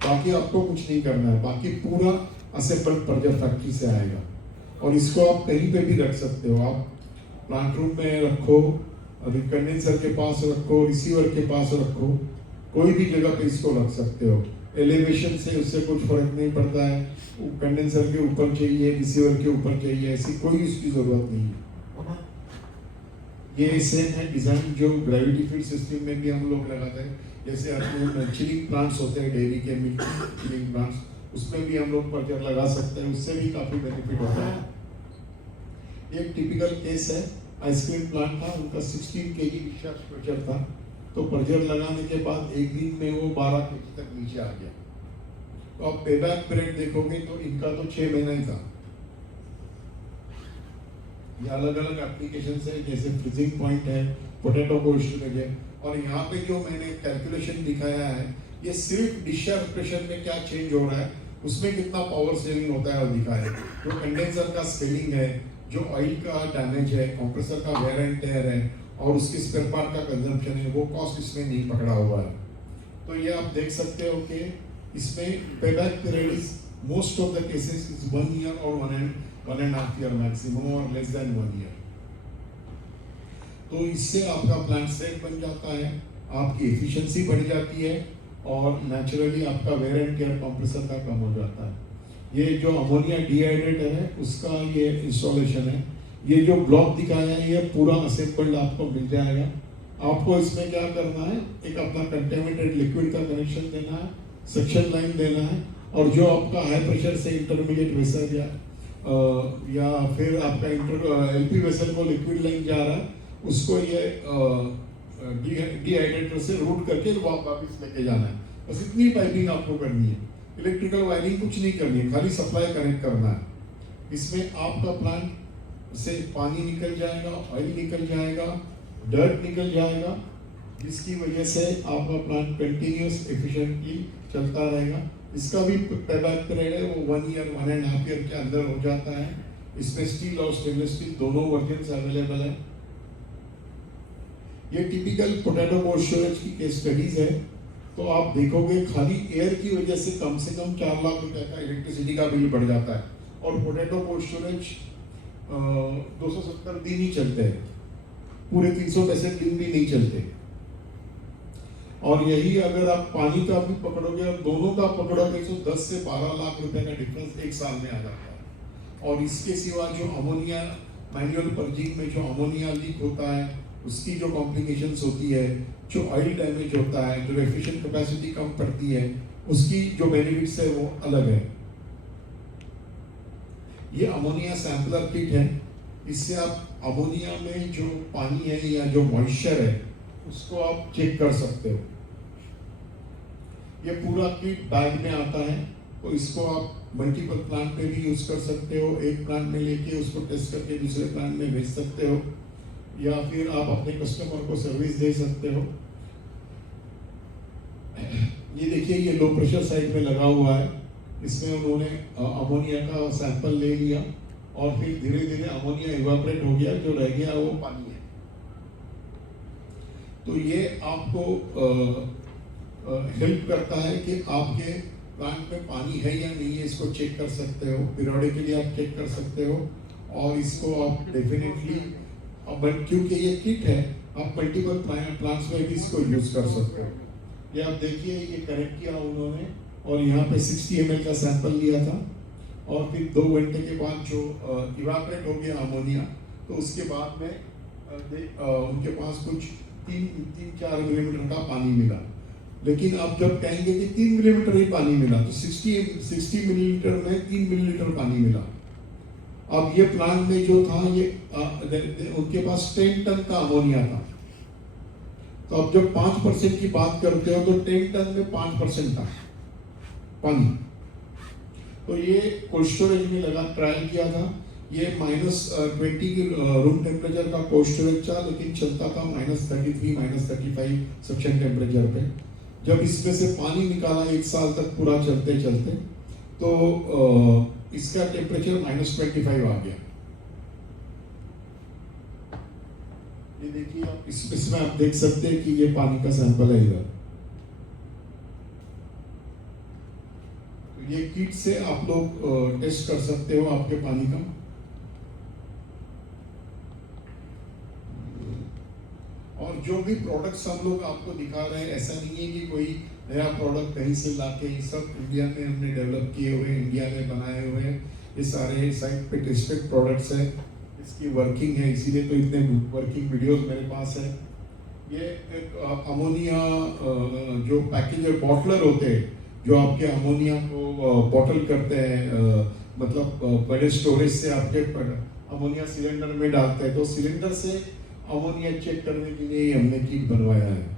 बाकी आपको कुछ नहीं करना है, बाकी पूरा असेंबल्ड पर्जर फैक्ट्री से आएगा। और इसको आप कहीं पे भी रख सकते हो। आप प्लांट रूम में रखो, कंडेंसर के पास रखो, रिसीवर के पास रखो, कोई भी जगह पे इसको रख सकते हो। एलिवेशन से उससे कुछ फर्क नहीं पड़ता है। कंडेंसर के ऊपर चाहिए, रिसीवर के ऊपर चाहिए, ऐसी कोई इसकी जरूरत नहीं है। ये सेम है डिजाइन जो ग्रेविटी फीड सिस्टम में भी हम लोग लगाते हैं। जैसे अपने चिलिंग प्लांट्स होते हैं, डेयरी के मिल्क चिलिंग प्लांट्स, उसमें भी हम लोग पर्जर लगा सकते हैं, उससे भी काफी बेनिफिट होता है। एक टिपिकल केस है, आइसक्रीम प्लांट था, उनका 16 kg डिस्चार्ज प्रेशर था। तो पर्जर लगाने के बाद एक दिन में वो 12 kg तक नीचे आ गया। तो आप पेबैक पीरियड देखोगे तो इनका तो 6 महीना ही था। ये अलग अलग एप्लीकेशन है, जैसे फ्रीजिंग पॉइंट है, पोटैटो कोल्ड स्टोरेज है। और यहाँ पे जो मैंने कैलकुलेशन दिखाया है, ये सिर्फ डिस्चार्ज प्रेशर में क्या चेंज हो रहा है, उसमें कितना पावर सेविंग होता है और दिखाया। जो कंडेंसर का स्केलिंग है, जो ऑयल का डैमेज है, कंप्रेसर का वेयर एंड टेयर है और उसके स्पेयर पार्ट का कंजम्पशन है, वो कॉस्ट इसमें नहीं पकड़ा हुआ है। तो ये आप देख सकते हो कि इसमें payback period is most of the cases is 1 year और 1.5 year मैक्सिमम, और लेस देन 1 year। तो इससे आपका प्लांट सेट बन जाता है, आपकी एफिशिएंसी बढ़ जाती है और नेचुरली आपका वेयर एंड टेयर कंप्रेसर का कम हो जाता है। ये जो अमोनिया डिहाइड्रेटर है उसका ये इंस्टॉलेशन है। ये जो ब्लॉक दिखाया है ये पूरा असेंबल्ड आपको मिल जाएगा। आपको इसमें क्या करना है, एक अपना कंटेमिनेटेड लिक्विड का कनेक्शन देना है, सक्शन लाइन देना है, और जो आपका हाई प्रेशर से इंटरमीडिएट वेसल या फिर आपका एलपी वेसल को लिक्विड लाइन जा रहा है, उसको ये डिहाइड्रेटर से रूट करके वापस लेके जाना है। बस इतनी पाइपिंग आपको करनी है। इलेक्ट्रिकल वायरिंग कुछ नहीं करनी है, खाली सप्लाई कनेक्ट करना है। इसमें आपका प्लांट से पानी निकल जाएगा, ऑयल निकल जाएगा, डर्ट निकल जाएगा, जिसकी वजह से आपका प्लांट कंटिन्यूस एफिशिएंटली चलता रहेगा। इसका भी पेबैक पीरियड है, वो 1 year 1.5 year के अंदर हो जाता है। इसमें स्टील और स्टेनलेस स्टील दोनों वर्जन अवेलेबल है। ये टिपिकल पोटैटो कोल्ड स्टोरेज की केस स्टडीज है। तो आप देखोगे खाली एयर की वजह से कम 4 लाख रुपए का इलेक्ट्रिसिटी का बिल बढ़ जाता है। और पोटैटो कोल्ड स्टोरेज 270 दिन ही चलते हैं, पूरे 365 दिन भी नहीं चलते। और यही अगर आप पानी का भी पकड़ोगे और दोनों का पकड़ोगे तो 10 से 12 लाख रुपए का डिफरेंस एक साल में आ जाता है। और इसके सिवा जो अमोनिया, मैनुअल पर्जिंग में जो अमोनिया लीक होता है, उसकी जो कॉम्प्लिकेशंस होती है, जो ऑयल डैमेज होता है, जो एफिशिएंट कैपेसिटी कम पड़ती है, उसकी जो बेनिफिट्स है वो अलग है। ये अमोनिया सैंपलर किट है। इससे आप अमोनिया में जो पानी है या जो मॉइस्चर है उसको आप चेक कर सकते हो। ये पूरा किट बैग में आता है, तो इसको आप मल्टीपल प्लांट पे भी यूज कर सकते हो। एक प्लांट में लेके उसको टेस्ट करके दूसरे प्लांट में भेज सकते हो, या फिर आप अपने कस्टमर को सर्विस दे सकते हो। ये देखिए, ये लो प्रेशर साइड में लगा हुआ है। इसमें उन्होंने अमोनिया का सैंपल ले लिया और फिर धीरे धीरे अमोनिया इवापोरेट हो गया, जो रह गया वो पानी है। तो ये आपको हेल्प करता है कि आपके प्लांट में पानी है या नहीं है, इसको चेक कर सकते हो। पीरियडिकली आप चेक कर सकते हो, और इसको आप डेफिनेटली, क्योंकि ये किट है, आप मल्टीपल प्लांट्स में भी इसको यूज कर सकते हो। ये आप देखिए, ये कनेक्ट किया उन्होंने और यहाँ पे 60 ml का सैंपल लिया था और फिर 2 घंटे के बाद जो इवापोरेट हो गया अमोनिया, तो उसके बाद में उनके पास कुछ 3-4 मिलीमीटर का पानी मिला। लेकिन आप जब कहेंगे कि 3 मिलीमीटर ही पानी मिला, तो 60 मिलीलीटर में 3 मिलीलीटर पानी मिला। अब ये प्लांट में जो था, ये उनके पास 10 टन का अमोनिया था। तो अब जब 5% की बात करते हो, तो 10 टन में 5% था पानी। तो ये कोल्ड स्टोरेज में लगा, ट्रायल किया था। ये -20 की रूम टेम्परेचर का कोल्ड स्टोरेज था, लेकिन चलता था -33, -35 सक्शन टेम्परेचर पे। जब इसमें से पानी निकाला 1 साल तक पूरा चलते चलते, तो इसका टेम्परेचर -25 आ गया। ये देखिए आप, इसमें आप देख सकते हैं कि ये पानी का सैंपल है इधर। ये किट से आप लोग टेस्ट कर सकते हो आपके पानी का। और जो भी प्रोडक्ट्स हम लोग आपको दिखा रहे हैं, ऐसा नहीं है कि कोई नया प्रोडक्ट कहीं से लाके, सब इंडिया में हमने डेवलप किए हुए, इंडिया में बनाए हुए हैं। ये सारे साइट पे टेस्टेड प्रोडक्ट्स है, इसकी वर्किंग है, इसीलिए तो इतने वर्किंग वीडियोस मेरे पास है। ये एक अमोनिया जो पैकेजर बॉटलर होते हैं, जो आपके अमोनिया को बॉटल करते हैं, मतलब बड़े स्टोरेज से आपके अमोनिया सिलेंडर में डालते हैं, तो सिलेंडर से अमोनिया चेक करने के लिए हमने किट बनवाया है।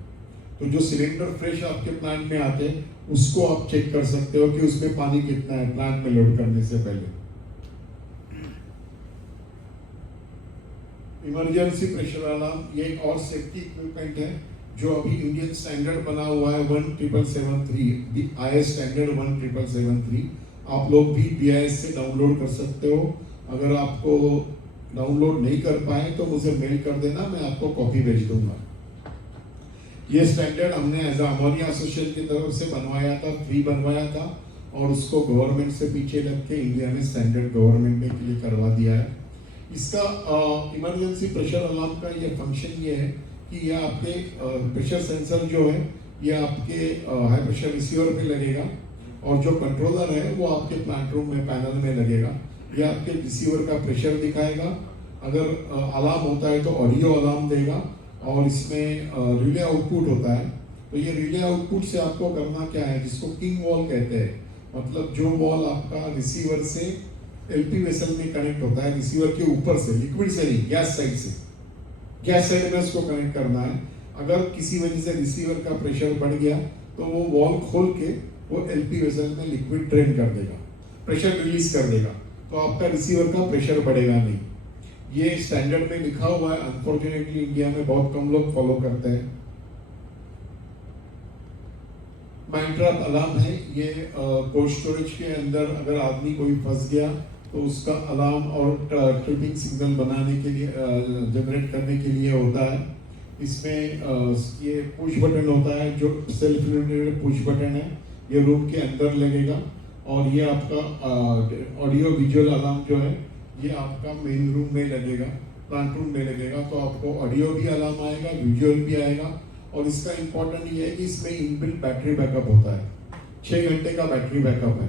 तो जो सिलेंडर फ्रेश आपके प्लांट में आते हैं, उसको आप चेक कर सकते हो कि उसमें पानी कितना है प्लांट में लोड करने से पहले। इमरजेंसी प्रेशर अलार्म, ये एक और सेफ्टी इक्विपमेंट है जो अभी इंडियन स्टैंडर्ड बना हुआ है 17773, IS स्टैंडर्ड 17773। आप लोग भी BIS से डाउनलोड कर सकते हो। अगर आपको डाउनलोड नहीं कर पाए तो मुझे मेल कर देना, मैं आपको कॉपी भेज दूंगा। ये स्टैंडर्ड हमने एज अमोनिया एसोसिएशन की तरफ से बनवाया था, फ्री बनवाया था, और उसको गवर्नमेंट से पीछे लग के इंडिया में स्टैंडर्ड गवर्नमेंट ने के लिए करवा दिया है। इसका इमरजेंसी प्रेशर अलार्म का ये फंक्शन ये है कि ये आपके प्रेशर सेंसर जो है, ये आपके हाई प्रेशर रिसीवर पे लगेगा, और जो कंट्रोलर है वो आपके प्लांट रूम में पैनल में लगेगा। ये आपके रिसीवर का प्रेशर दिखाएगा। अगर अलार्म होता है तो ऑडियो अलार्म देगा, और इसमें रिले आउटपुट होता है। तो ये रिले आउटपुट से आपको करना क्या है, जिसको किंग वॉल कहते हैं, मतलब जो वॉल आपका रिसीवर से LP वेसल में कनेक्ट होता है, रिसीवर के ऊपर से, लिक्विड से नहीं, गैस साइड से, गैस साइड में उसको कनेक्ट करना है। अगर किसी वजह से रिसीवर का प्रेशर बढ़ गया, तो वो वॉल खोल के वो LP वेसल में लिक्विड ड्रेन कर देगा, प्रेशर रिलीज कर देगा, तो आपका रिसीवर का प्रेशर बढ़ेगा नहीं। ये स्टैंडर्ड में लिखा हुआ है, अनफॉर्चुनेटली इंडिया में बहुत कम लोग फॉलो करते हैं। माइंड ट्रैप अलार्म है, ये कोल्ड स्टोरेज के अंदर अगर आदमी कोई फंस गया, तो उसका अलार्म और ट्रिपिंग सिग्नल बनाने के लिए, जनरेट करने के लिए होता है। इसमें ये पुश बटन होता है, जो सेल्फ इल्यूमिनेटेड पुश बटन है, ये रूम के अंदर लगेगा। और ये आपका ऑडियो विजुअल अलार्म जो है, ये आपका मेन रूम में लगेगा, प्लांट रूम में लगेगा। तो आपको ऑडियो भी अलार्म आएगा, विजुअल भी आएगा। और इसका इम्पोर्टेंट ये है कि इसमें इनबिल्ट बैटरी बैकअप होता है, 6 घंटे का बैटरी बैकअप है।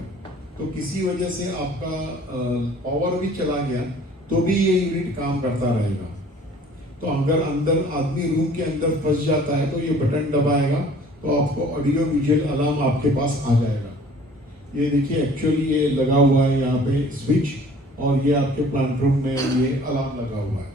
तो किसी वजह से आपका पावर भी चला गया, तो भी ये यूनिट काम करता रहेगा। तो अगर अंदर आदमी रूम के अंदर फंस जाता है, तो ये बटन दबाएगा, तो आपको ऑडियो विजुअल अलार्म आपके पास आ जाएगा। ये देखिए, एक्चुअली ये लगा हुआ है यहाँ पे स्विच, और ये आपके प्लांट रूम में ये अलार्म लगा हुआ है।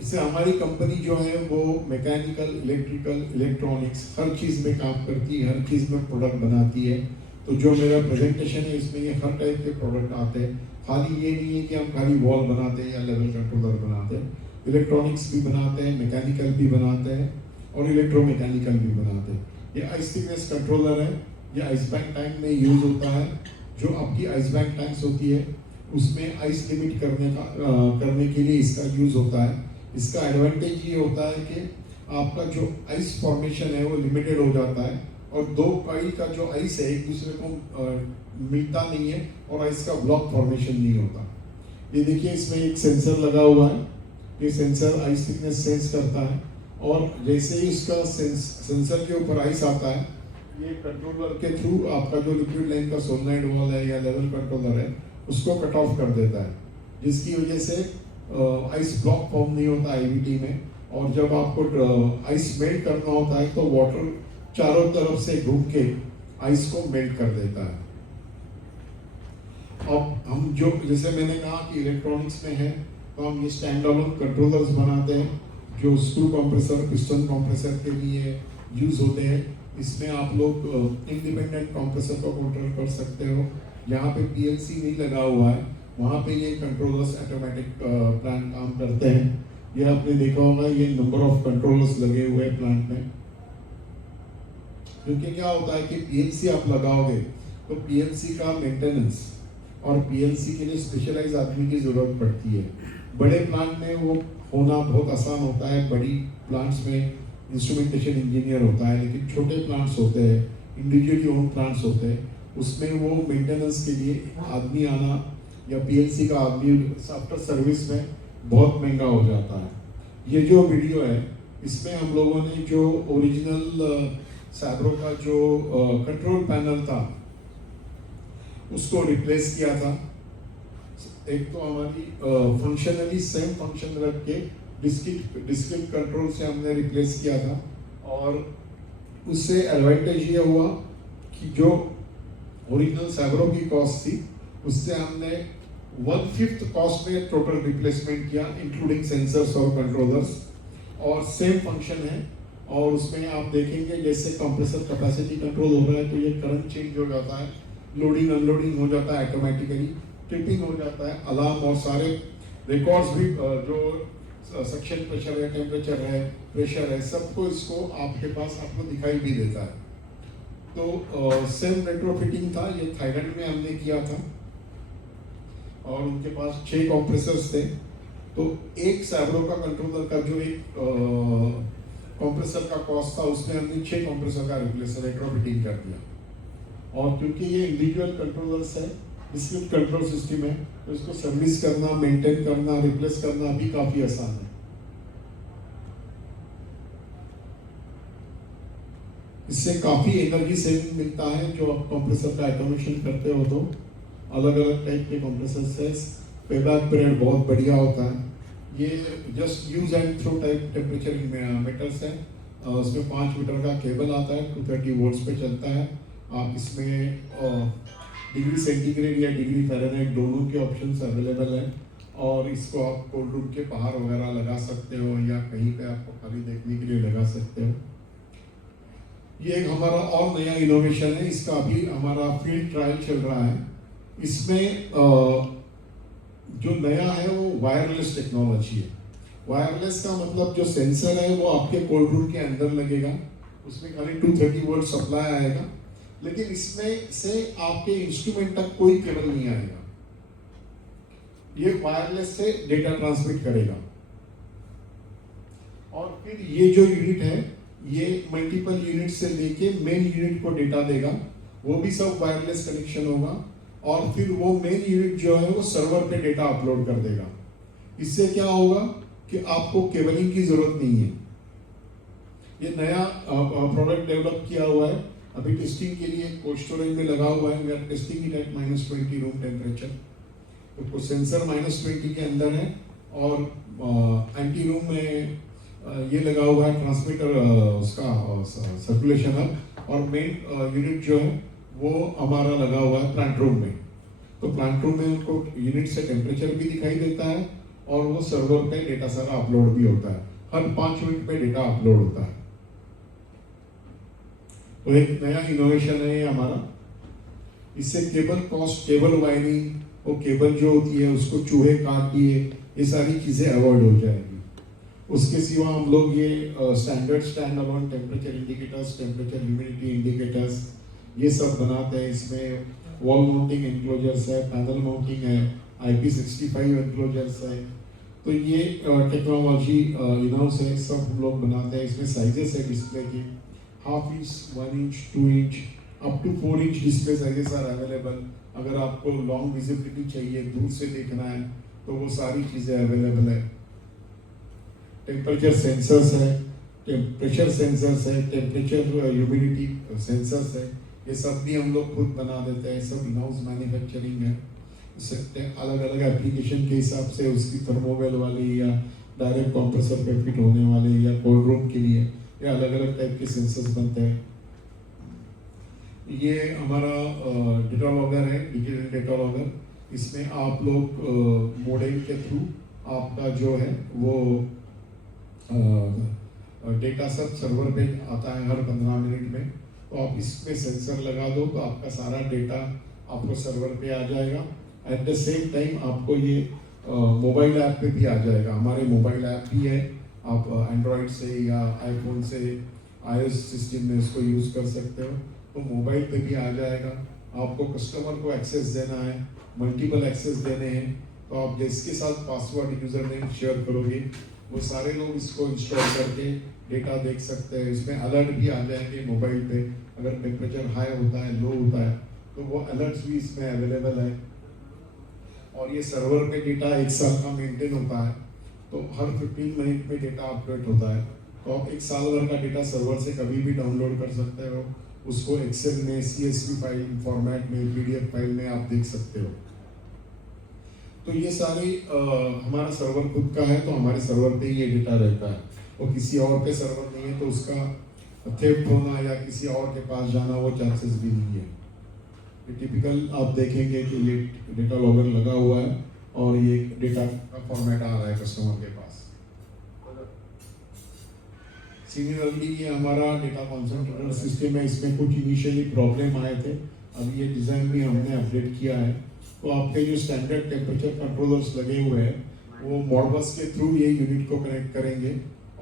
इससे हमारी कंपनी जो है वो मैकेनिकल, इलेक्ट्रिकल, इलेक्ट्रॉनिक्स हर चीज़ में काम करती है, हर चीज़ में प्रोडक्ट बनाती है। तो जो मेरा प्रेजेंटेशन है, इसमें ये हर टाइप के प्रोडक्ट आते हैं। खाली ये नहीं है कि हम खाली वॉल बनाते हैं या लेवल कंट्रोलर बनाते हैं, इलेक्ट्रॉनिक्स भी बनाते हैं, मैकेनिकल भी बनाते हैं, और इलेक्ट्रोमैकेनिकल भी बनाते हैं। ये आइस थिकनेस कंट्रोलर है, ये आइस बैंक टैंक में यूज होता है। जो आपकी आइस बैंक टैंक्स होती है, उसमें आइस लिमिट करने के लिए इसका यूज होता है। इसका एडवांटेज ये होता है कि आपका जो आइस फॉर्मेशन है वो लिमिटेड हो जाता है, और 2 कॉइल का जो आइस है एक दूसरे को मिलता नहीं है, और आइस का ब्लॉक फॉर्मेशन नहीं होता। ये देखिए, इसमें एक सेंसर लगा हुआ है, ये सेंसर आइस थिकनेस सेंस करता है, और जैसे ही उसका सेंसर के ऊपर आइस आता है, ये कंट्रोलर के थ्रू आपका जो लिक्विड लाइन का सोलनॉइड वाल्व है या लेवल कंट्रोलर है उसको कट ऑफ कर देता है, जिसकी वजह से आइस ब्लॉक फॉर्म नहीं होता आईवीटी में। और जब आपको आइस मेल्ट करना होता है तो वाटर चारों तरफ से घूम के आइस को मेल्ट कर देता है। अब हम जो जैसे मैंने कहा कि इलेक्ट्रॉनिक्स में है तो हम ये स्टैंड अलोन कंट्रोलर्स बनाते हैं जो स्क्रू कंप्रेसर पिस्टन कंप्रेसर के लिए यूज होते हैं। इसमें आप लोग इंडिपेंडेंट कंप्रेसर को कंट्रोल कर सकते हो। यहाँ पे पीएलसी नहीं लगा हुआ है, वहाँ पे ये कंट्रोलर्स ऑटोमेटिक प्लांट काम करते हैं। ये आपने देखा होगा, ये नंबर ऑफ कंट्रोलर्स लगे हुए हैं प्लांट में। क्योंकि क्या होता है कि पीएलसी आप लगाओगे तो पीएलसी का मेंटेनेंस और पीएलसी के लिए स्पेशलाइज आदमी की जरूरत पड़ती है। बड़े प्लांट में वो होना बहुत आसान होता है, बड़ी प्लांट्स में इंस्ट्रूमेंटेशन इंजीनियर होता है, लेकिन छोटे प्लांट्स होते हैं, इंडिविजुअली ओन प्लांट्स होते हैं, उसमें वो मेंटेनेंस के लिए आदमी आना या पीएलसी का आदमी आफ्टर सर्विस में बहुत महंगा हो जाता है। ये जो वीडियो है इसमें हम लोगों ने जो ओरिजिनल सैब्रो का जो कंट्रोल पैनल था उसको रिप्लेस किया था। एक तो हमारी फंक्शनली सेम फंक्शन रख के डिस्क्रीट कंट्रोल से हमने रिप्लेस किया था, और उससे एडवांटेज ये हुआ कि जो ओरिजिनल सैब्रो की कॉस्ट थी उससे हमने 1/5 कॉस्ट में टोटल रिप्लेसमेंट किया, इंक्लूडिंग सेंसर्स और कंट्रोलर्स, और सेम फंक्शन है। और उसमें आप देखेंगे जैसे कंप्रेसर कैपेसिटी कंट्रोल हो रहा है तो ये करंट चेंज हो जाता है, लोडिंग अनलोडिंग हो जाता है ऑटोमेटिकली, ट्रिपिंग हो जाता है, अलार्म और सारे रिकॉर्ड्स भी जो सक्शन प्रेशर है, टेम्परेचर है, प्रेशर है, सबको इसको आपके पास आपको दिखाई भी देता है। तो सेम रेट्रोफिटिंग था, ये थाईलैंड में हमने किया था और उनके पास 6 कंप्रेसर्स थे। तो एक सैब्रो का कंट्रोलर का जो एक कंप्रेसर का कॉस्ट था उसमें हमने 6 कंप्रेसर का रिप्लेसर रेट्रोफिटिंग कर दिया। और क्योंकि ये इंडिविजुअल कंट्रोलर्स है, डिस्क्रीट कंट्रोल सिस्टम है, तो इसको सर्विस करना, मेंटेन करना, रिप्लेस करना भी काफी आसान है। इससे काफी एनर्जी सेविंग मिलता है। जो आप कंप्रेसर का ऑटोमेशन करते हो तो अलग अलग टाइप के कंप्रेसर से पेबैक पीरियड बहुत बढ़िया होता है। ये just use and throw type temperature meters है, उसमें 5 मीटर का केबल आता है, 230 वोल्ट्स पे चलता है। आप इसमें डिग्री सेंटीग्रेड या डिग्री फ़ारेनहाइट दोनों के ऑप्शंस अवेलेबल हैं, और इसको आप कोल्ड रूम के बाहर वगैरह लगा सकते हो या कहीं पे आपको खाली देखने के लिए लगा सकते हो। ये एक हमारा और नया इनोवेशन है, इसका अभी हमारा फील्ड ट्रायल चल रहा है। इसमें जो नया है वो वायरलेस टेक्नोलॉजी है। वायरलेस का मतलब जो सेंसर है वो आपके कोल्ड रूम के अंदर लगेगा, उसमें खाली 230 वोल्ट सप्लाई आएगा, लेकिन इसमें से आपके इंस्ट्रूमेंट तक कोई केबल नहीं आएगा। ये वायरलेस से डेटा ट्रांसमिट करेगा, और फिर ये जो यूनिट है ये मल्टीपल यूनिट से लेके मेन यूनिट को डेटा देगा, वो भी सब वायरलेस कनेक्शन होगा, और फिर वो मेन यूनिट जो है वो सर्वर पे डेटा अपलोड कर देगा। इससे क्या होगा कि आपको केबलिंग की जरूरत नहीं है। ये नया प्रोडक्ट डेवलप किया हुआ है, अभी टेस्टिंग के लिए कोल्ड स्टोरेज में लगा हुआ है। We are testing it at -20 room temperature. तो सेंसर -20 के अंदर है, और एंटी रूम में ये लगा हुआ है ट्रांसमीटर उसका सर्कुलेशन है, और मेन यूनिट जो है वो हमारा लगा हुआ है प्लांट रूम में। तो प्लांट रूम में उनको यूनिट से टेम्परेचर भी दिखाई देता है, और वो सर्वर पे डेटा सारा अपलोड भी होता है। हर 5 मिनट पे डेटा अपलोड होता है। तो एक नया इनोवेशन है ये हमारा। इससे केबल कॉस्ट, केबल वायरिंग, वो केबल जो होती है उसको चूहे काट दिए, ये सारी चीजें अवॉइड हो जाएगी। उसके सिवा हम लोग ये standard stand alone temperature indicators, temperature humidity indicators, ये सब बनाते हैं। इसमें वॉल माउंटिंग एनक्लोजर्स है, पैनल माउंटिंग है, IP65 एनक्लोजर्स है। तो ये टेक्नोलॉजी इन-हाउस है, सब हम लोग बनाते हैं। इसमें साइजेस है डिस्प्ले की, 1/2 inch, 1 inch, 2 inch, up to 4 inch display sizes are available. अगर आपको लॉन्ग विजिबिलिटी चाहिए, दूर से देखना है, तो वो सारी चीज़ें अवेलेबल है। टेम्परेचर सेंसर्स है, प्रेशर सेंसर्स है, टेम्परेचर ह्यूमिडिटी सेंसर्स है, ये सब भी हम लोग खुद बना देते हैं, सब इन हाउस मैन्युफैक्चरिंग है। अलग अलग एप्लीकेशन के हिसाब से उसकी थर्मोवेल वाली या डायरेक्ट कंप्रेसर पे फिट होने वाले या कोल्ड रूम के लिए या अलग अलग टाइप के सेंसर्स बनते हैं। ये हमारा डेटा लॉगर है, डिजिटल डेटा लॉगर। इसमें आप लोग मॉडेम के थ्रू आपका जो है वो डेटा सब सर्वर पे आता है हर 15 मिनट में। तो आप इसमें सेंसर लगा दो तो आपका सारा डेटा आपको सर्वर पे आ जाएगा। एट द सेम टाइम आपको ये मोबाइल ऐप पे भी आ जाएगा। हमारे मोबाइल ऐप भी है, आप एंड्रॉयड से या आईफोन से iOS सिस्टम में उसको यूज़ कर सकते हो, तो मोबाइल पे भी आ जाएगा। आपको कस्टमर को एक्सेस देना है, मल्टीपल एक्सेस देने हैं, तो आप जिसके साथ पासवर्ड यूज़र नेम शेयर करोगे वो सारे लोग इसको इंस्टॉल करके डेटा देख सकते हैं। इसमें अलर्ट भी आ जाएंगे मोबाइल पे, अगर टेम्परेचर हाई होता है, लो होता है, तो वो अलर्ट्स भी इसमें अवेलेबल है। और ये सर्वर पे डेटा 1 साल का मेंटेन होता है, तो हर 15 मिनट में डेटा अपडेट होता है। तो आप 1 साल भर का डेटा सर्वर से कभी भी डाउनलोड कर सकते हो, उसको एक्सेल में, CSV फाइल फॉर्मेट में, PDF फाइल में आप देख सकते हो। तो ये सारी हमारा सर्वर खुद का है, तो हमारे सर्वर पे ये डेटा रहता है, और किसी और पे सर्वर नहीं है, तो उसका थेफ्ट होना या किसी और के पास जाना वो चांसेस भी नहीं है। टिपिकल आप देखेंगे कि ये डेटा लॉगर लगा हुआ है और ये डेटा का फॉर्मेट आ रहा है कस्टमर के पास। सिमिलरली ये हमारा डेटा कॉन्सेंट्रेटर सिस्टम है। इसमें कुछ इनिशियली प्रॉब्लम आए थे, अभी ये डिज़ाइन भी हमने अपडेट किया है। तो आपके जो स्टैंडर्ड टेम्परेचर कंट्रोलर्स लगे हुए हैं वो मॉडबस के थ्रू ये यूनिट को कनेक्ट करेंगे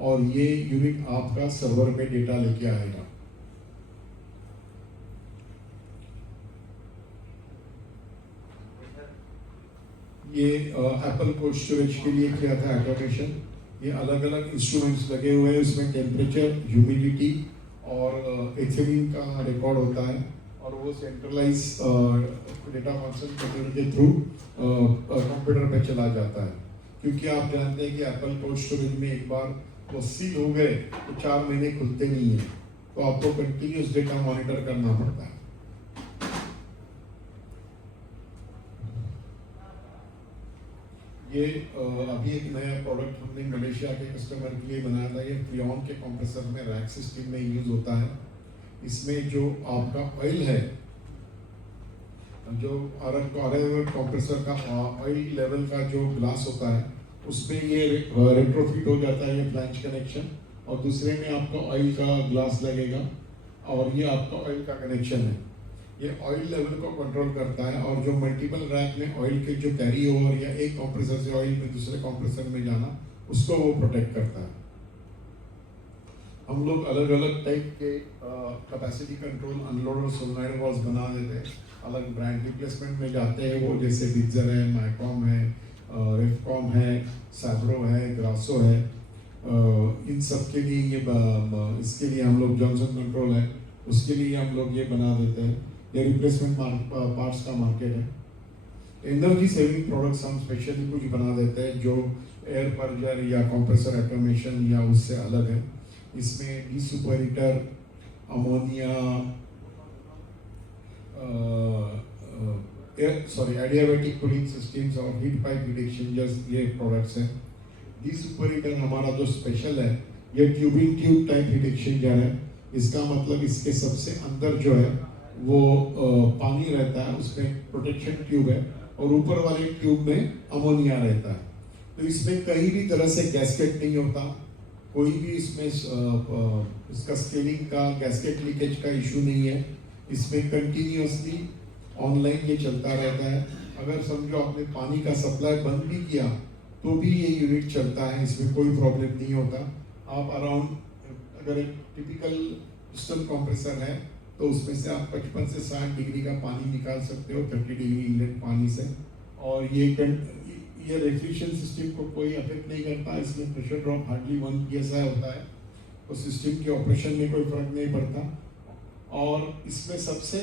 और ये यूनिट आपका सर्वर पे डेटा लेके आएगा। ये एप्पल कोल्ड स्टोरेज के लिए किया था ऑटोमेशन। ये अलग अलग इंस्ट्रूमेंट्स लगे हुए हैं, उसमें टेम्परेचर, ह्यूमिडिटी और एथिलीन का रिकॉर्ड होता है, और वो सेंट्रलाइज डेटा कॉन्सेंट्रेटर के थ्रू कंप्यूटर पे चला जाता है। क्योंकि आप जानते हैं कि एप्पल कोल्ड स्टोरेज में एक बार वो सील हो गए तो 4 महीने खुलते नहीं है, तो आपको कंटिन्यूस डेटा मॉनिटर करना पड़ता है। ये अभी एक नया प्रोडक्ट हमने मलेशिया के कस्टमर के लिए बनाया था। ये फ्रियॉन के कंप्रेसर में रैक सिस्टम में यूज होता है। इसमें जो आपका ऑयल है, जो कंप्रेसर का ऑयल लेवल का जो ग्लास होता है, उसमें ये रेट्रोफिट हो जाता है ये फ्लैंज कनेक्शन, और दूसरे में आपका ऑयल का ग्लास लगेगा और ये आपका ऑयल का कनेक्शन है। ये ऑयल लेवल को कंट्रोल करता है, और जो मल्टीपल रैक में ऑयल के जो कैरी ओवर या एक कंप्रेसर से ऑयल में दूसरे कंप्रेसर में जाना, उसको वो प्रोटेक्ट करता है। हम लोग अलग अलग टाइप के capacity control unloader solenoid valves बना देते हैं। अलग ब्रांड रिप्लेसमेंट में जाते हैं वो, जैसे बिग्जर है, माइकॉम है, रेफकॉम है, सैब्रो है, ग्रासो है। इन सब के लिए ये इसके लिए हम लोग जॉनसन कंट्रोल है, उसके लिए हम लोग ये बना देते हैं। ये रिप्लेसमेंट पार्ट्स का मार्केट है। एनर्जी सेविंग प्रोडक्ट्स हम स्पेशली कुछ बना देते हैं जो एयर पर्जर या कंप्रेसर ऑटोमेशन या उससे अलग है। इसमें डीसुपरहीटर, अमोनिया, एडियाबैटिक कूलिंग सिस्टम्स और हीट पाइप हीट एक्सचेंजर्स, ये प्रोडक्ट्स हैं। डीसुपरहीटर हमारा जो स्पेशल है, ये tubing tube type heat exchanger है। इसका मतलब इसके सबसे अंदर जो है वो पानी रहता है, उसमें प्रोटेक्शन ट्यूब है, और ऊपर वाले ट्यूब में अमोनिया रहता है। तो इसमें कहीं भी तरह से गैस्केट नहीं होता, कोई भी इसमें इसका स्केलिंग का, गैस्केट लीकेज का इशू नहीं है। इसमें कंटिन्यूअसली ऑनलाइन ये चलता रहता है। अगर समझो आपने पानी का सप्लाई बंद भी किया तो भी ये यूनिट चलता है, इसमें कोई प्रॉब्लम नहीं होता। आप अराउंड, अगर एक टिपिकल पिस्टन कंप्रेसर है तो उसमें से आप 55 से 60 डिग्री का पानी निकाल सकते हो, 30 डिग्री इनलेट पानी से। और ये रेफ्रिजरेशन सिस्टम को कोई अफेक्ट नहीं करता। इसमें प्रेशर ड्रॉप हार्डली 1 PSI होता है, तो सिस्टम के ऑपरेशन में कोई फर्क नहीं पड़ता। और इसमें सबसे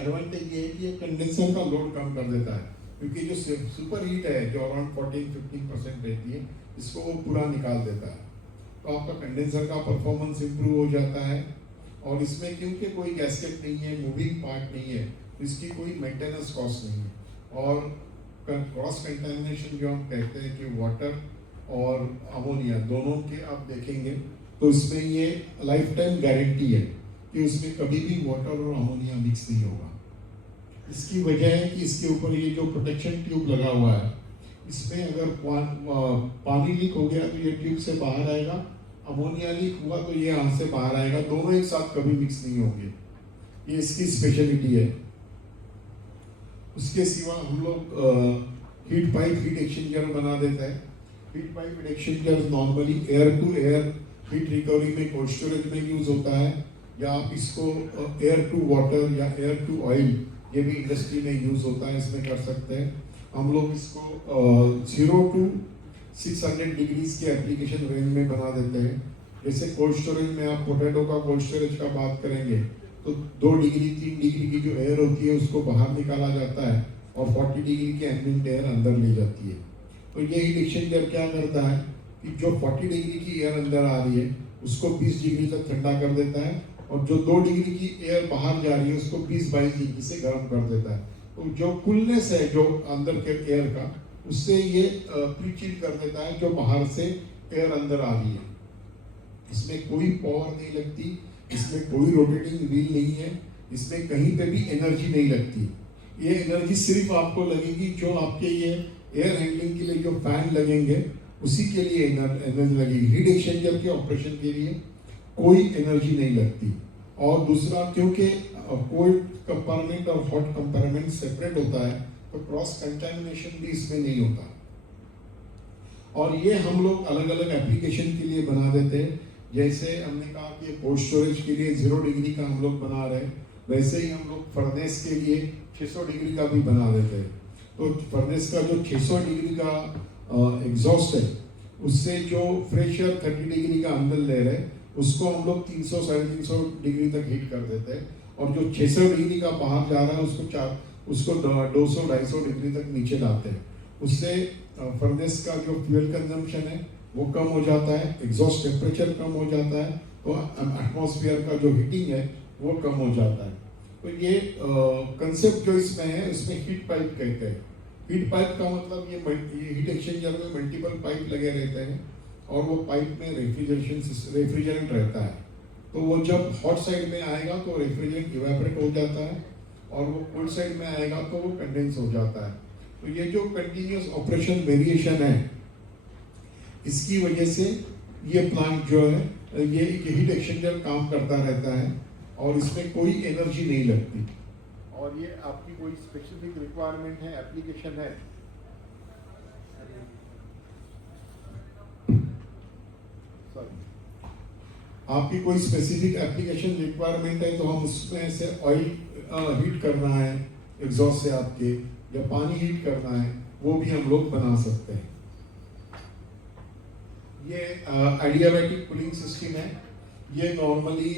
एडवांटेज ये है कि ये कंडेंसर का लोड कम कर देता है, क्योंकि जो सुपर हीट है जो अराउंड 14-15% रहती है, इसको वो पूरा निकाल देता है। तो तो आपका कंडेंसर का परफॉर्मेंस इम्प्रूव हो जाता है। और इसमें क्योंकि कोई गैस्केट नहीं है, मूविंग पार्ट नहीं है, तो इसकी कोई मेंटेनेंस कॉस्ट नहीं है। और क्रॉस कंटेमिनेशन जो हम कहते हैं कि वाटर और अमोनिया दोनों के आप देखेंगे तो इसमें ये लाइफ टाइम गारंटी है कि उसमें कभी भी वाटर और अमोनिया मिक्स नहीं होगा। इसकी वजह है कि इसके ऊपर ये जो प्रोटेक्शन ट्यूब लगा हुआ है, इसमें अगर पानी लीक हो गया तो ये ट्यूब से बाहर आएगा, अमोनिया लीक हुआ तो ये यहाँ से बाहर आएगा, दोनों एक साथ कभी मिक्स नहीं होंगे। ये इसकी स्पेशलिटी है। उसके सिवा हम लोग हीट पाइप हीट एक्सचेंजर बना देते हैं। Heat pipe heat exchanger normally air to air heat recovery में कोल्ड स्टोरेज में यूज होता है, या आप इसको एयर टू वाटर या एयर टू ऑयल ये भी इंडस्ट्री में यूज होता है, इसमें कर सकते हैं। हम लोग इसको 0 to 600 डिग्रीज के एप्लीकेशन रेंज में बना देते हैं। जैसे कोल्ड स्टोरेज में आप पोटैटो का कोल्ड स्टोरेज का बात करेंगे तो 2 डिग्री 3 डिग्री की जो एयर होती है उसको बाहर निकाला जाता है और 40 डिग्री की एम्बिएंट एयर अंदर ले जाती है। तो ये हीट एक्सचेंजर क्या करता है कि जो 40 डिग्री की एयर अंदर आ रही है उसको 20 डिग्री तक ठंडा कर देता है, और जो 2 डिग्री की एयर बाहर जा रही है उसको 20-22 डिग्री से गर्म कर देता है। तो जो कूलनेस है जो अंदर के एयर का, उससे ये प्री चिल कर देता है जो बाहर से एयर अंदर आ रही है। इसमें कोई पावर नहीं लगती, इसमें कोई रोटेटिंग व्हील नहीं है, इसमें कहीं पे भी एनर्जी नहीं लगती। ये एनर्जी सिर्फ आपको लगेगी जो आपके ये एयर हैंडलिंग के लिए जो फैन लगेंगे उसी के लिए एनर्जी लगेगी। हीट एक्सचेंजर के ऑपरेशन के लिए कोई एनर्जी नहीं लगती। और दूसरा, क्योंकि कोल्ड कंपार्टमेंट और हॉट कंपार्टमेंट सेपरेट होता है तो क्रॉस कंटामिनेशन भी इसमें नहीं होता। और ये हम लोग अलग अलग एप्लीकेशन के लिए बना देते हैं। जैसे हमने कहा कि कोल्ड स्टोरेज के लिए 0 डिग्री का हम लोग बना रहे हैं, वैसे ही हम लोग फर्नेस के लिए 600 डिग्री का भी बना देते हैं। तो फर्नेस का जो 600 डिग्री का एग्जॉस्ट है, उससे जो फ्रेश एयर 30 डिग्री का अंदर ले रहे हैं उसको हम लोग 300-350 डिग्री तक हीट कर देते हैं, और जो 600 डिग्री का बाहर जा रहा है उसको 200-250 डिग्री तक नीचे लाते हैं। उससे फर्नेस का जो फ्यूल कंजम्पशन है वो कम हो जाता है, एग्जॉस्ट टेम्परेचर कम हो जाता है, तो एटमॉस्फेयर का जो हीटिंग है वो कम हो जाता है। तो ये कंसेप्ट जो इसमें है उसमें हीट पाइप कहते हैं। हीट पाइप का मतलब ये हीट एक्सचेंजर में मल्टीपल पाइप लगे रहते हैं, और वो पाइप में रेफ्रिजरेंट रहता है। तो वो जब हॉट साइड में आएगा तो रेफ्रिजरेंट इवेपोरेट हो जाता है, और वो कोल्ड साइड में आएगा तो वो कंडेंस हो जाता है। तो ये जो कंटिन्यूस ऑपरेशन वेरिएशन है, इसकी वजह से ये प्लांट जो है ये हीट एक्सचेंजर काम करता रहता है, और इसमें कोई एनर्जी नहीं लगती। और ये आपकी कोई स्पेसिफिक रिक्वायरमेंट है, एप्लीकेशन है, आपकी कोई स्पेसिफिक एप्लीकेशन रिक्वायरमेंट है तो हम उसमें से ऑयल हीट करना है एग्जॉस्ट से आपके, या पानी हीट करना है, वो भी हम लोग बना सकते हैं। ये एडियाबैटिक कूलिंग सिस्टम है। ये नॉर्मली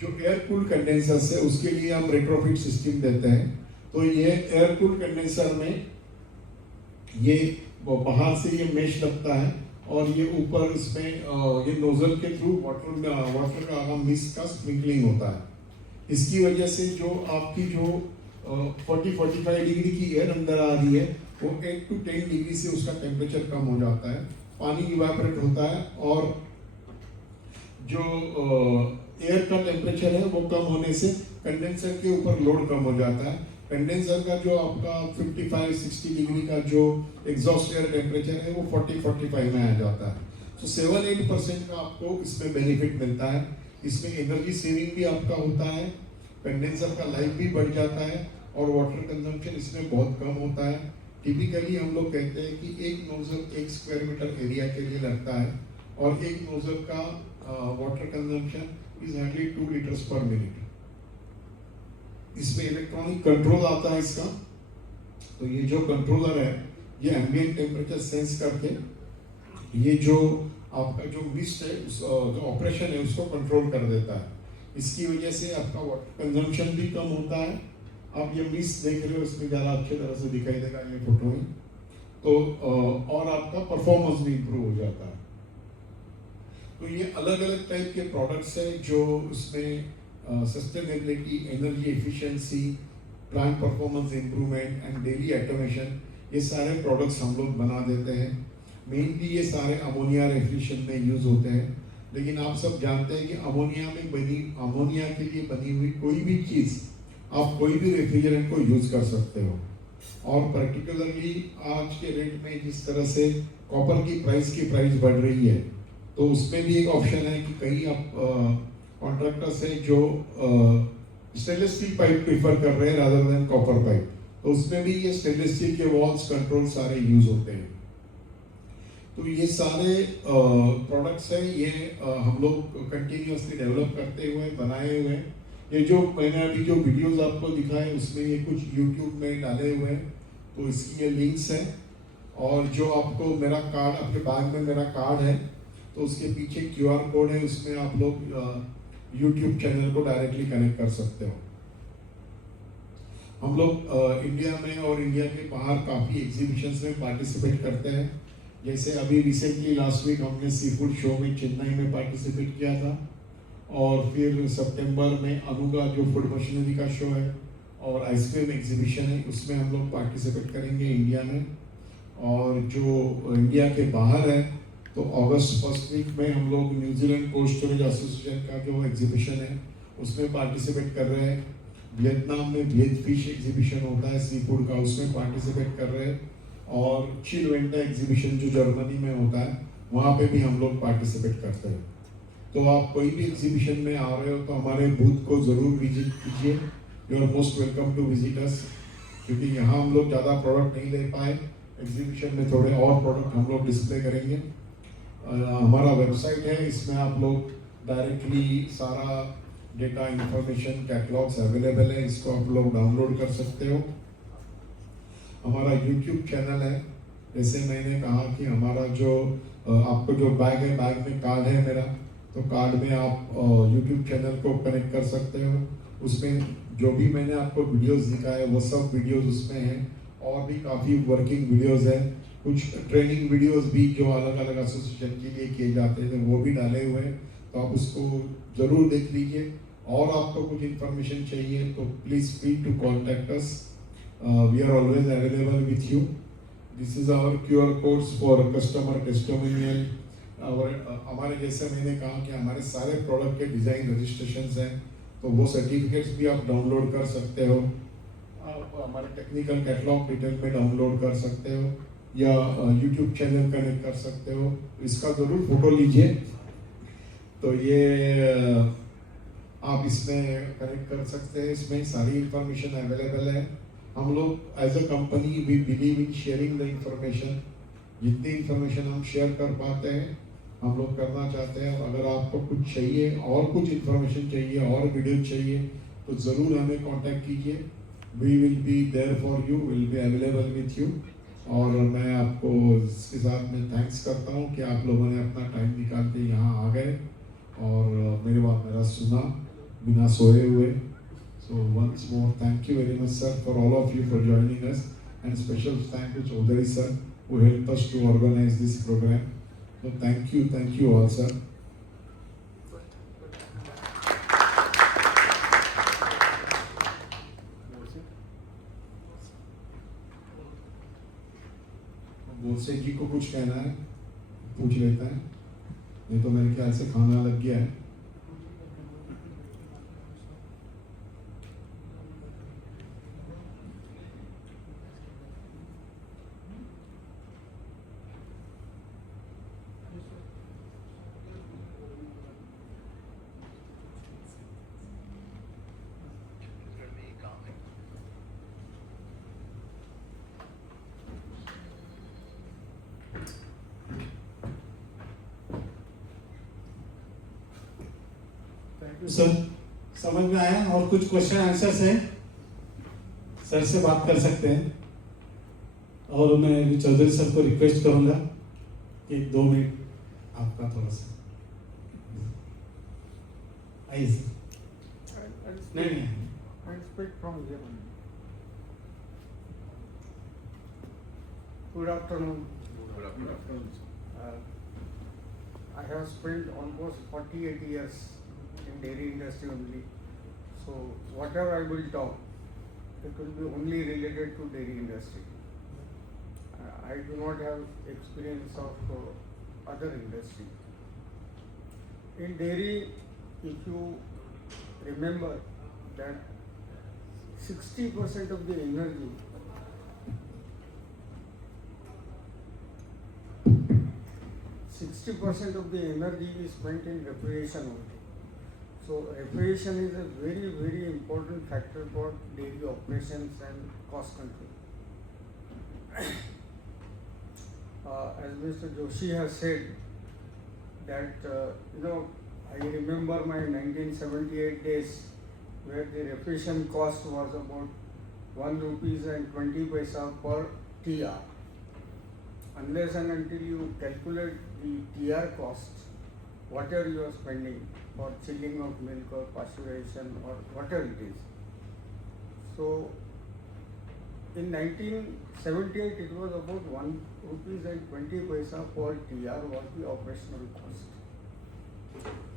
जो एयर कूल कंडेंसर्स है उसके लिए हम रेट्रोफिट सिस्टम देते हैं। तो ये एयर कूल कंडेंसर में ये बाहर से ये मेश लगता है, और ये ऊपर इसमें ये नोजल के थ्रू वाटर का मिस्ट का स्प्रिंकलिंग होता है। इसकी वजह से जो आपकी जो 40-45 डिग्री की एयर अंदर आ रही है वो 8 to 10 डिग्री से उसका टेम्परेचर कम हो जाता है, पानी इवेपोरेट होता है, और जो एयर का टेम्परेचर है वो कम होने से कंडेंसर के ऊपर लोड कम हो जाता है। कंडेंसर का जो आपका 55-60 डिग्री का जो एग्जॉस्ट एयर टेम्परेचर है वो 40-45 में आ जाता है। तो 7-8% का आपको इसमें बेनिफिट मिलता है। इसमें एनर्जी सेविंग भी आपका होता है, कंडेंसर का लाइफ भी बढ़ जाता है, और वाटर कंजम्पशन इसमें बहुत कम होता है। टिपिकली हम लोग कहते हैं कि एक नोजल 1 स्क्वायर मीटर एरिया के लिए लगता है, और एक नोजल का water consumption is hardly 2 litres पर मिनट। इसमें इलेक्ट्रॉनिक कंट्रोल आता है इसका। तो ये जो कंट्रोलर है ये एम्बिएंट टेम्परेचर सेंस करके ये जो आपका जो मिस्ट है जो ऑपरेशन है उसको कंट्रोल कर देता है। इसकी वजह से आपका वाटर कंजम्पशन भी कम होता है। आप ये मिस्ट देख रहे हो, इसमें ज़्यादा अच्छे तरह से दिखाई देगा ये फोटो में। तो और आपका परफॉर्मेंस भी इम्प्रूव हो जाता है। तो ये अलग अलग टाइप के प्रोडक्ट्स हैं जो उसमें sustainability, energy efficiency, plant performance improvement and daily automation, ये सारे प्रोडक्ट्स हम लोग बना देते हैं। मेनली ये सारे अमोनिया रेफ्रिजरेशन में यूज़ होते हैं। लेकिन आप सब जानते हैं कि अमोनिया के लिए बनी हुई कोई भी चीज़, आप कोई भी रेफ्रिजरेंट को यूज़ कर सकते हो। और पर्टिकुलरली आज के रेट में जिस तरह से कॉपर की प्राइस बढ़ रही है, तो उसमें भी एक ऑप्शन है कि कई आप कॉन्ट्रैक्टर्स हैं जो स्टेनलेस स्टील पाइप प्रीफर कर रहे हैं रादर देन कॉपर पाइप, तो उसमें भी ये स्टेनलेस स्टील के वॉल्स कंट्रोल सारे यूज होते हैं। तो ये सारे प्रोडक्ट्स हैं, ये हम लोग कंटिन्यूसली डेवलप करते हुए बनाए हुए हैं। ये जो मैंने अभी जो वीडियोस आपको दिखाए उसमें ये कुछ यूट्यूब में डाले हुए हैं, तो इसकी ये लिंक्स हैं। और जो आपको मेरा कार्ड, आपके बैग में मेरा कार्ड है, तो उसके पीछे QR कोड है, उसमें आप लोग यूट्यूब चैनल को डायरेक्टली कनेक्ट कर सकते हो। हम लोग इंडिया में और इंडिया के बाहर काफ़ी एग्जीबिशंस में पार्टिसिपेट करते हैं। जैसे अभी रिसेंटली लास्ट वीक हमने सी फूड शो में चेन्नई में पार्टिसिपेट किया था, और फिर सितंबर में अनुगा जो फूड मशीनरी का शो है और आइसक्रीम एग्जीबिशन है, उसमें हम लोग पार्टिसिपेट करेंगे इंडिया में। और जो इंडिया के बाहर है, तो अगस्त फर्स्ट वीक में हम लोग न्यूजीलैंड कोल्ड स्टोरेज एसोसिएशन का जो एग्जीबिशन है उसमें पार्टिसिपेट कर रहे हैं। वियतनाम में वियत फिश एग्जीबिशन होता है सी फूड का, उसमें पार्टिसिपेट कर रहे हैं। और चिल वेंटा एग्जीबिशन जो जर्मनी में होता है, वहाँ पे भी हम लोग पार्टिसिपेट करते हैं। तो आप कोई भी एग्जीबिशन में आ रहे हो तो हमारे बूथ को ज़रूर विजिट कीजिए। You are most welcome to visit us, क्योंकि यहाँ हम लोग ज़्यादा प्रोडक्ट नहीं ले पाए, एग्जीबिशन में थोड़े और प्रोडक्ट हम लोग डिस्प्ले करेंगे। हमारा वेबसाइट है, इसमें आप लोग डायरेक्टली सारा डेटा इंफॉर्मेशन कैटलॉग्स अवेलेबल है, इसको आप लोग डाउनलोड कर सकते हो। हमारा यूट्यूब चैनल है, जैसे मैंने कहा कि हमारा जो आपको जो बैग है, बैग में कार्ड है मेरा, तो कार्ड में आप यूट्यूब चैनल को कनेक्ट कर सकते हो। उसमें जो भी मैंने आपको वीडियोस दिखाए वो सब वीडियोस उसमें हैं, और भी काफ़ी वर्किंग वीडियोस हैं। कुछ ट्रेनिंग वीडियोस भी जो अलग अलग एसोसिएशन के लिए किए जाते थे वो भी डाले हुए हैं, तो आप उसको ज़रूर देख लीजिए। और आपको कुछ इन्फॉर्मेशन चाहिए तो please free to contact us, we are always available with you. This is our QR codes for customer testimonial. और हमारे जैसे मैंने कहा कि हमारे सारे प्रोडक्ट के डिज़ाइन रजिस्ट्रेशंस हैं, तो वो सर्टिफिकेट्स भी आप डाउनलोड कर सकते हो। आप हमारे टेक्निकल कैटलॉग डिटेल में डाउनलोड कर सकते हो, या यूट्यूब चैनल कनेक्ट कर सकते हो। इसका ज़रूर फोटो लीजिए, तो ये आप इसमें कनेक्ट कर सकते हैं। इसमें सारी इंफॉर्मेशन अवेलेबल है। हम लोग as a company we believe in sharing the information. जितनी इंफॉर्मेशन हम शेयर कर पाते हैं हम लोग करना चाहते हैं। अगर आपको कुछ चाहिए और कुछ इंफॉर्मेशन चाहिए और वीडियो चाहिए तो ज़रूर हमें कांटेक्ट कीजिए। We will be there for you, will be available with you. और मैं आपको इसके साथ में थैंक्स करता हूँ कि आप लोगों ने अपना टाइम निकाल के यहाँ आ गए और मेरा सुना बिना सोए हुए। So once more, thank you very much, sir, for all of you for joining us, and special thank to Chaudhary sir who helped us to organize this program. So thank you all, sir. बोलसे जी को कुछ कहना है, पूछ लेता है, नहीं तो मेरे ख्याल से खाना लग गया है। सर समझ में आया? और कुछ क्वेश्चन आंसर्स है, सर से बात कर सकते हैं। और मैं चौधरी सर को रिक्वेस्ट करूंगा कि 2 मिनट आपका थोड़ा सा आइए सर। नहीं I speak from Yemen. Good afternoon. Good afternoon. I have spent almost 48 years in dairy industry only. So whatever I will talk, it will be only related to dairy industry. I do not have experience of other industry. In dairy, if you remember that 60% of the energy 60% of the energy is spent in refrigeration only. So refrigeration is a very, very important factor for dairy operations and cost control. As Mr. Joshi has said, that I remember my 1978 days where the refrigeration cost was about 1 rupees and 20 paisa per TR. Unless and until you calculate the TR cost, whatever you are spending for chilling of milk or pasteurization or whatever it is. So in 1978 it was about 1 rupees and 20 paisa per TR was the operational cost.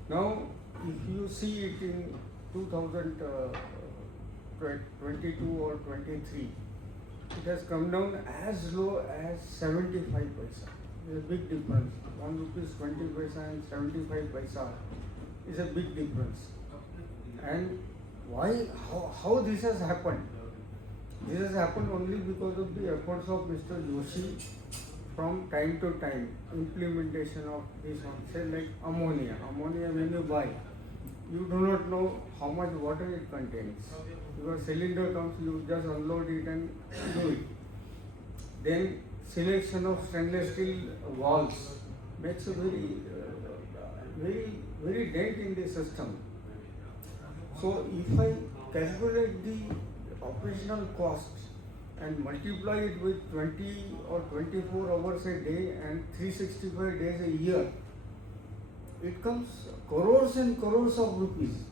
Now if you see it in 2022 or 23, it has come down as low as 75 paisa. There is a big difference. 1 rupees 20 paisa and 75 paisa is a big difference. And why? How this has happened? This has happened only because of the efforts of Mr. Joshi from time to time. Implementation of this one, say like ammonia. Ammonia when you buy, you do not know how much water it contains. Your cylinder comes, you just unload it and do it. Then selection of stainless steel valves makes a very dent in the system. So if I calculate the operational cost and multiply it with 20 or 24 hours a day and 365 days a year, it comes crores and crores of rupees.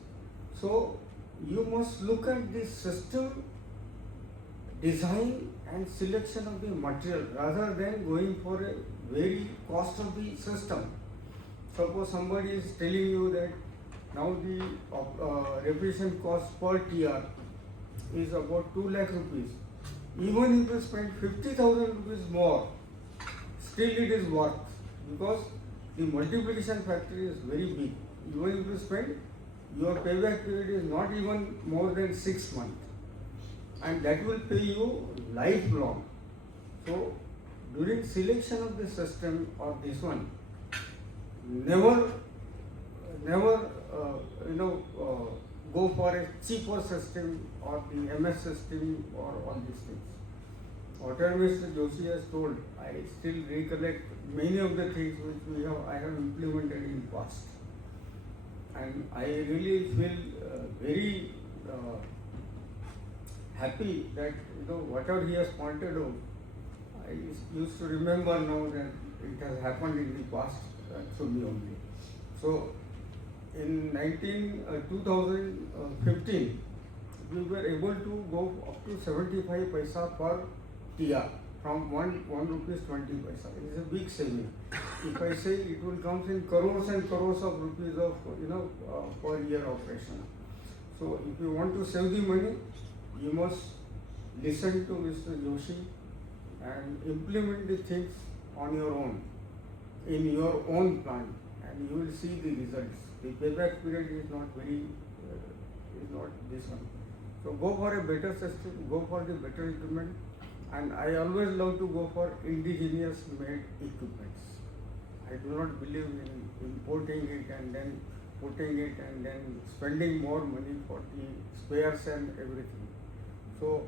So you must look at the system design and selection of the material rather than going for a very cost of the system. Suppose somebody is telling you that now the refrigeration cost per TR is about 2 lakh rupees. Even if you spend 50,000 rupees more, still it is worth, because the multiplication factor is very big. Even if you spend, your payback period is not even more than 6 months, and that will pay you lifelong. So during selection of the system or this one, never go for a cheaper system or the MS system or all these things. Whatever Mr. Joshi has told, I still recollect many of the things which I have implemented in the past. And I really feel very happy that whatever he has pointed out, I used to remember now that it has happened in the past actually only. So in 2015, we were able to go up to 75 paisa per TR from 1 rupees 20 paisa. It is a big saving. If I say it will come in crores and crores of rupees of per year operation. So if you want to save the money, you must listen to Mr. Joshi and implement the things on your own, in your own plant, and you will see the results. The payback period is not this one. So go for a better system, go for the better equipment, and I always love to go for indigenous made equipments. I do not believe in importing it and then putting it and then spending more money for the spares and everything. So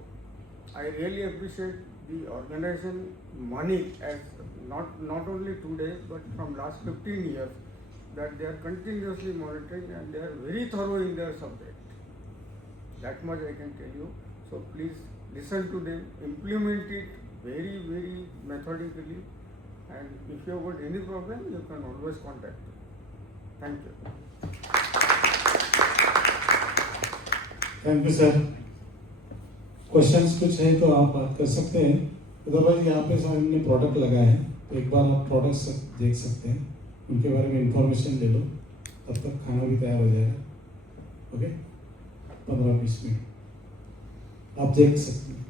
I really appreciate the organization money as not only today but from last 15 years, that they are continuously monitoring and they are very thorough in their subject. That much I can tell you. So please listen to them, implement it very, very methodically, and if you have got any problem, you can always contact me. Thank you. Thank you sir. Questions कुछ है तो आप बात कर सकते हैं. अदरवाइज यहाँ पे हमने प्रोडक्ट लगाए हैं, तो एक बार आप प्रोडक्ट्स देख सकते हैं. उनके बारे में इंफॉर्मेशन ले लो, तब तक खाना भी तैयार हो जाएगा। ओके, 15-20 मिनट आप देख सकते हैं।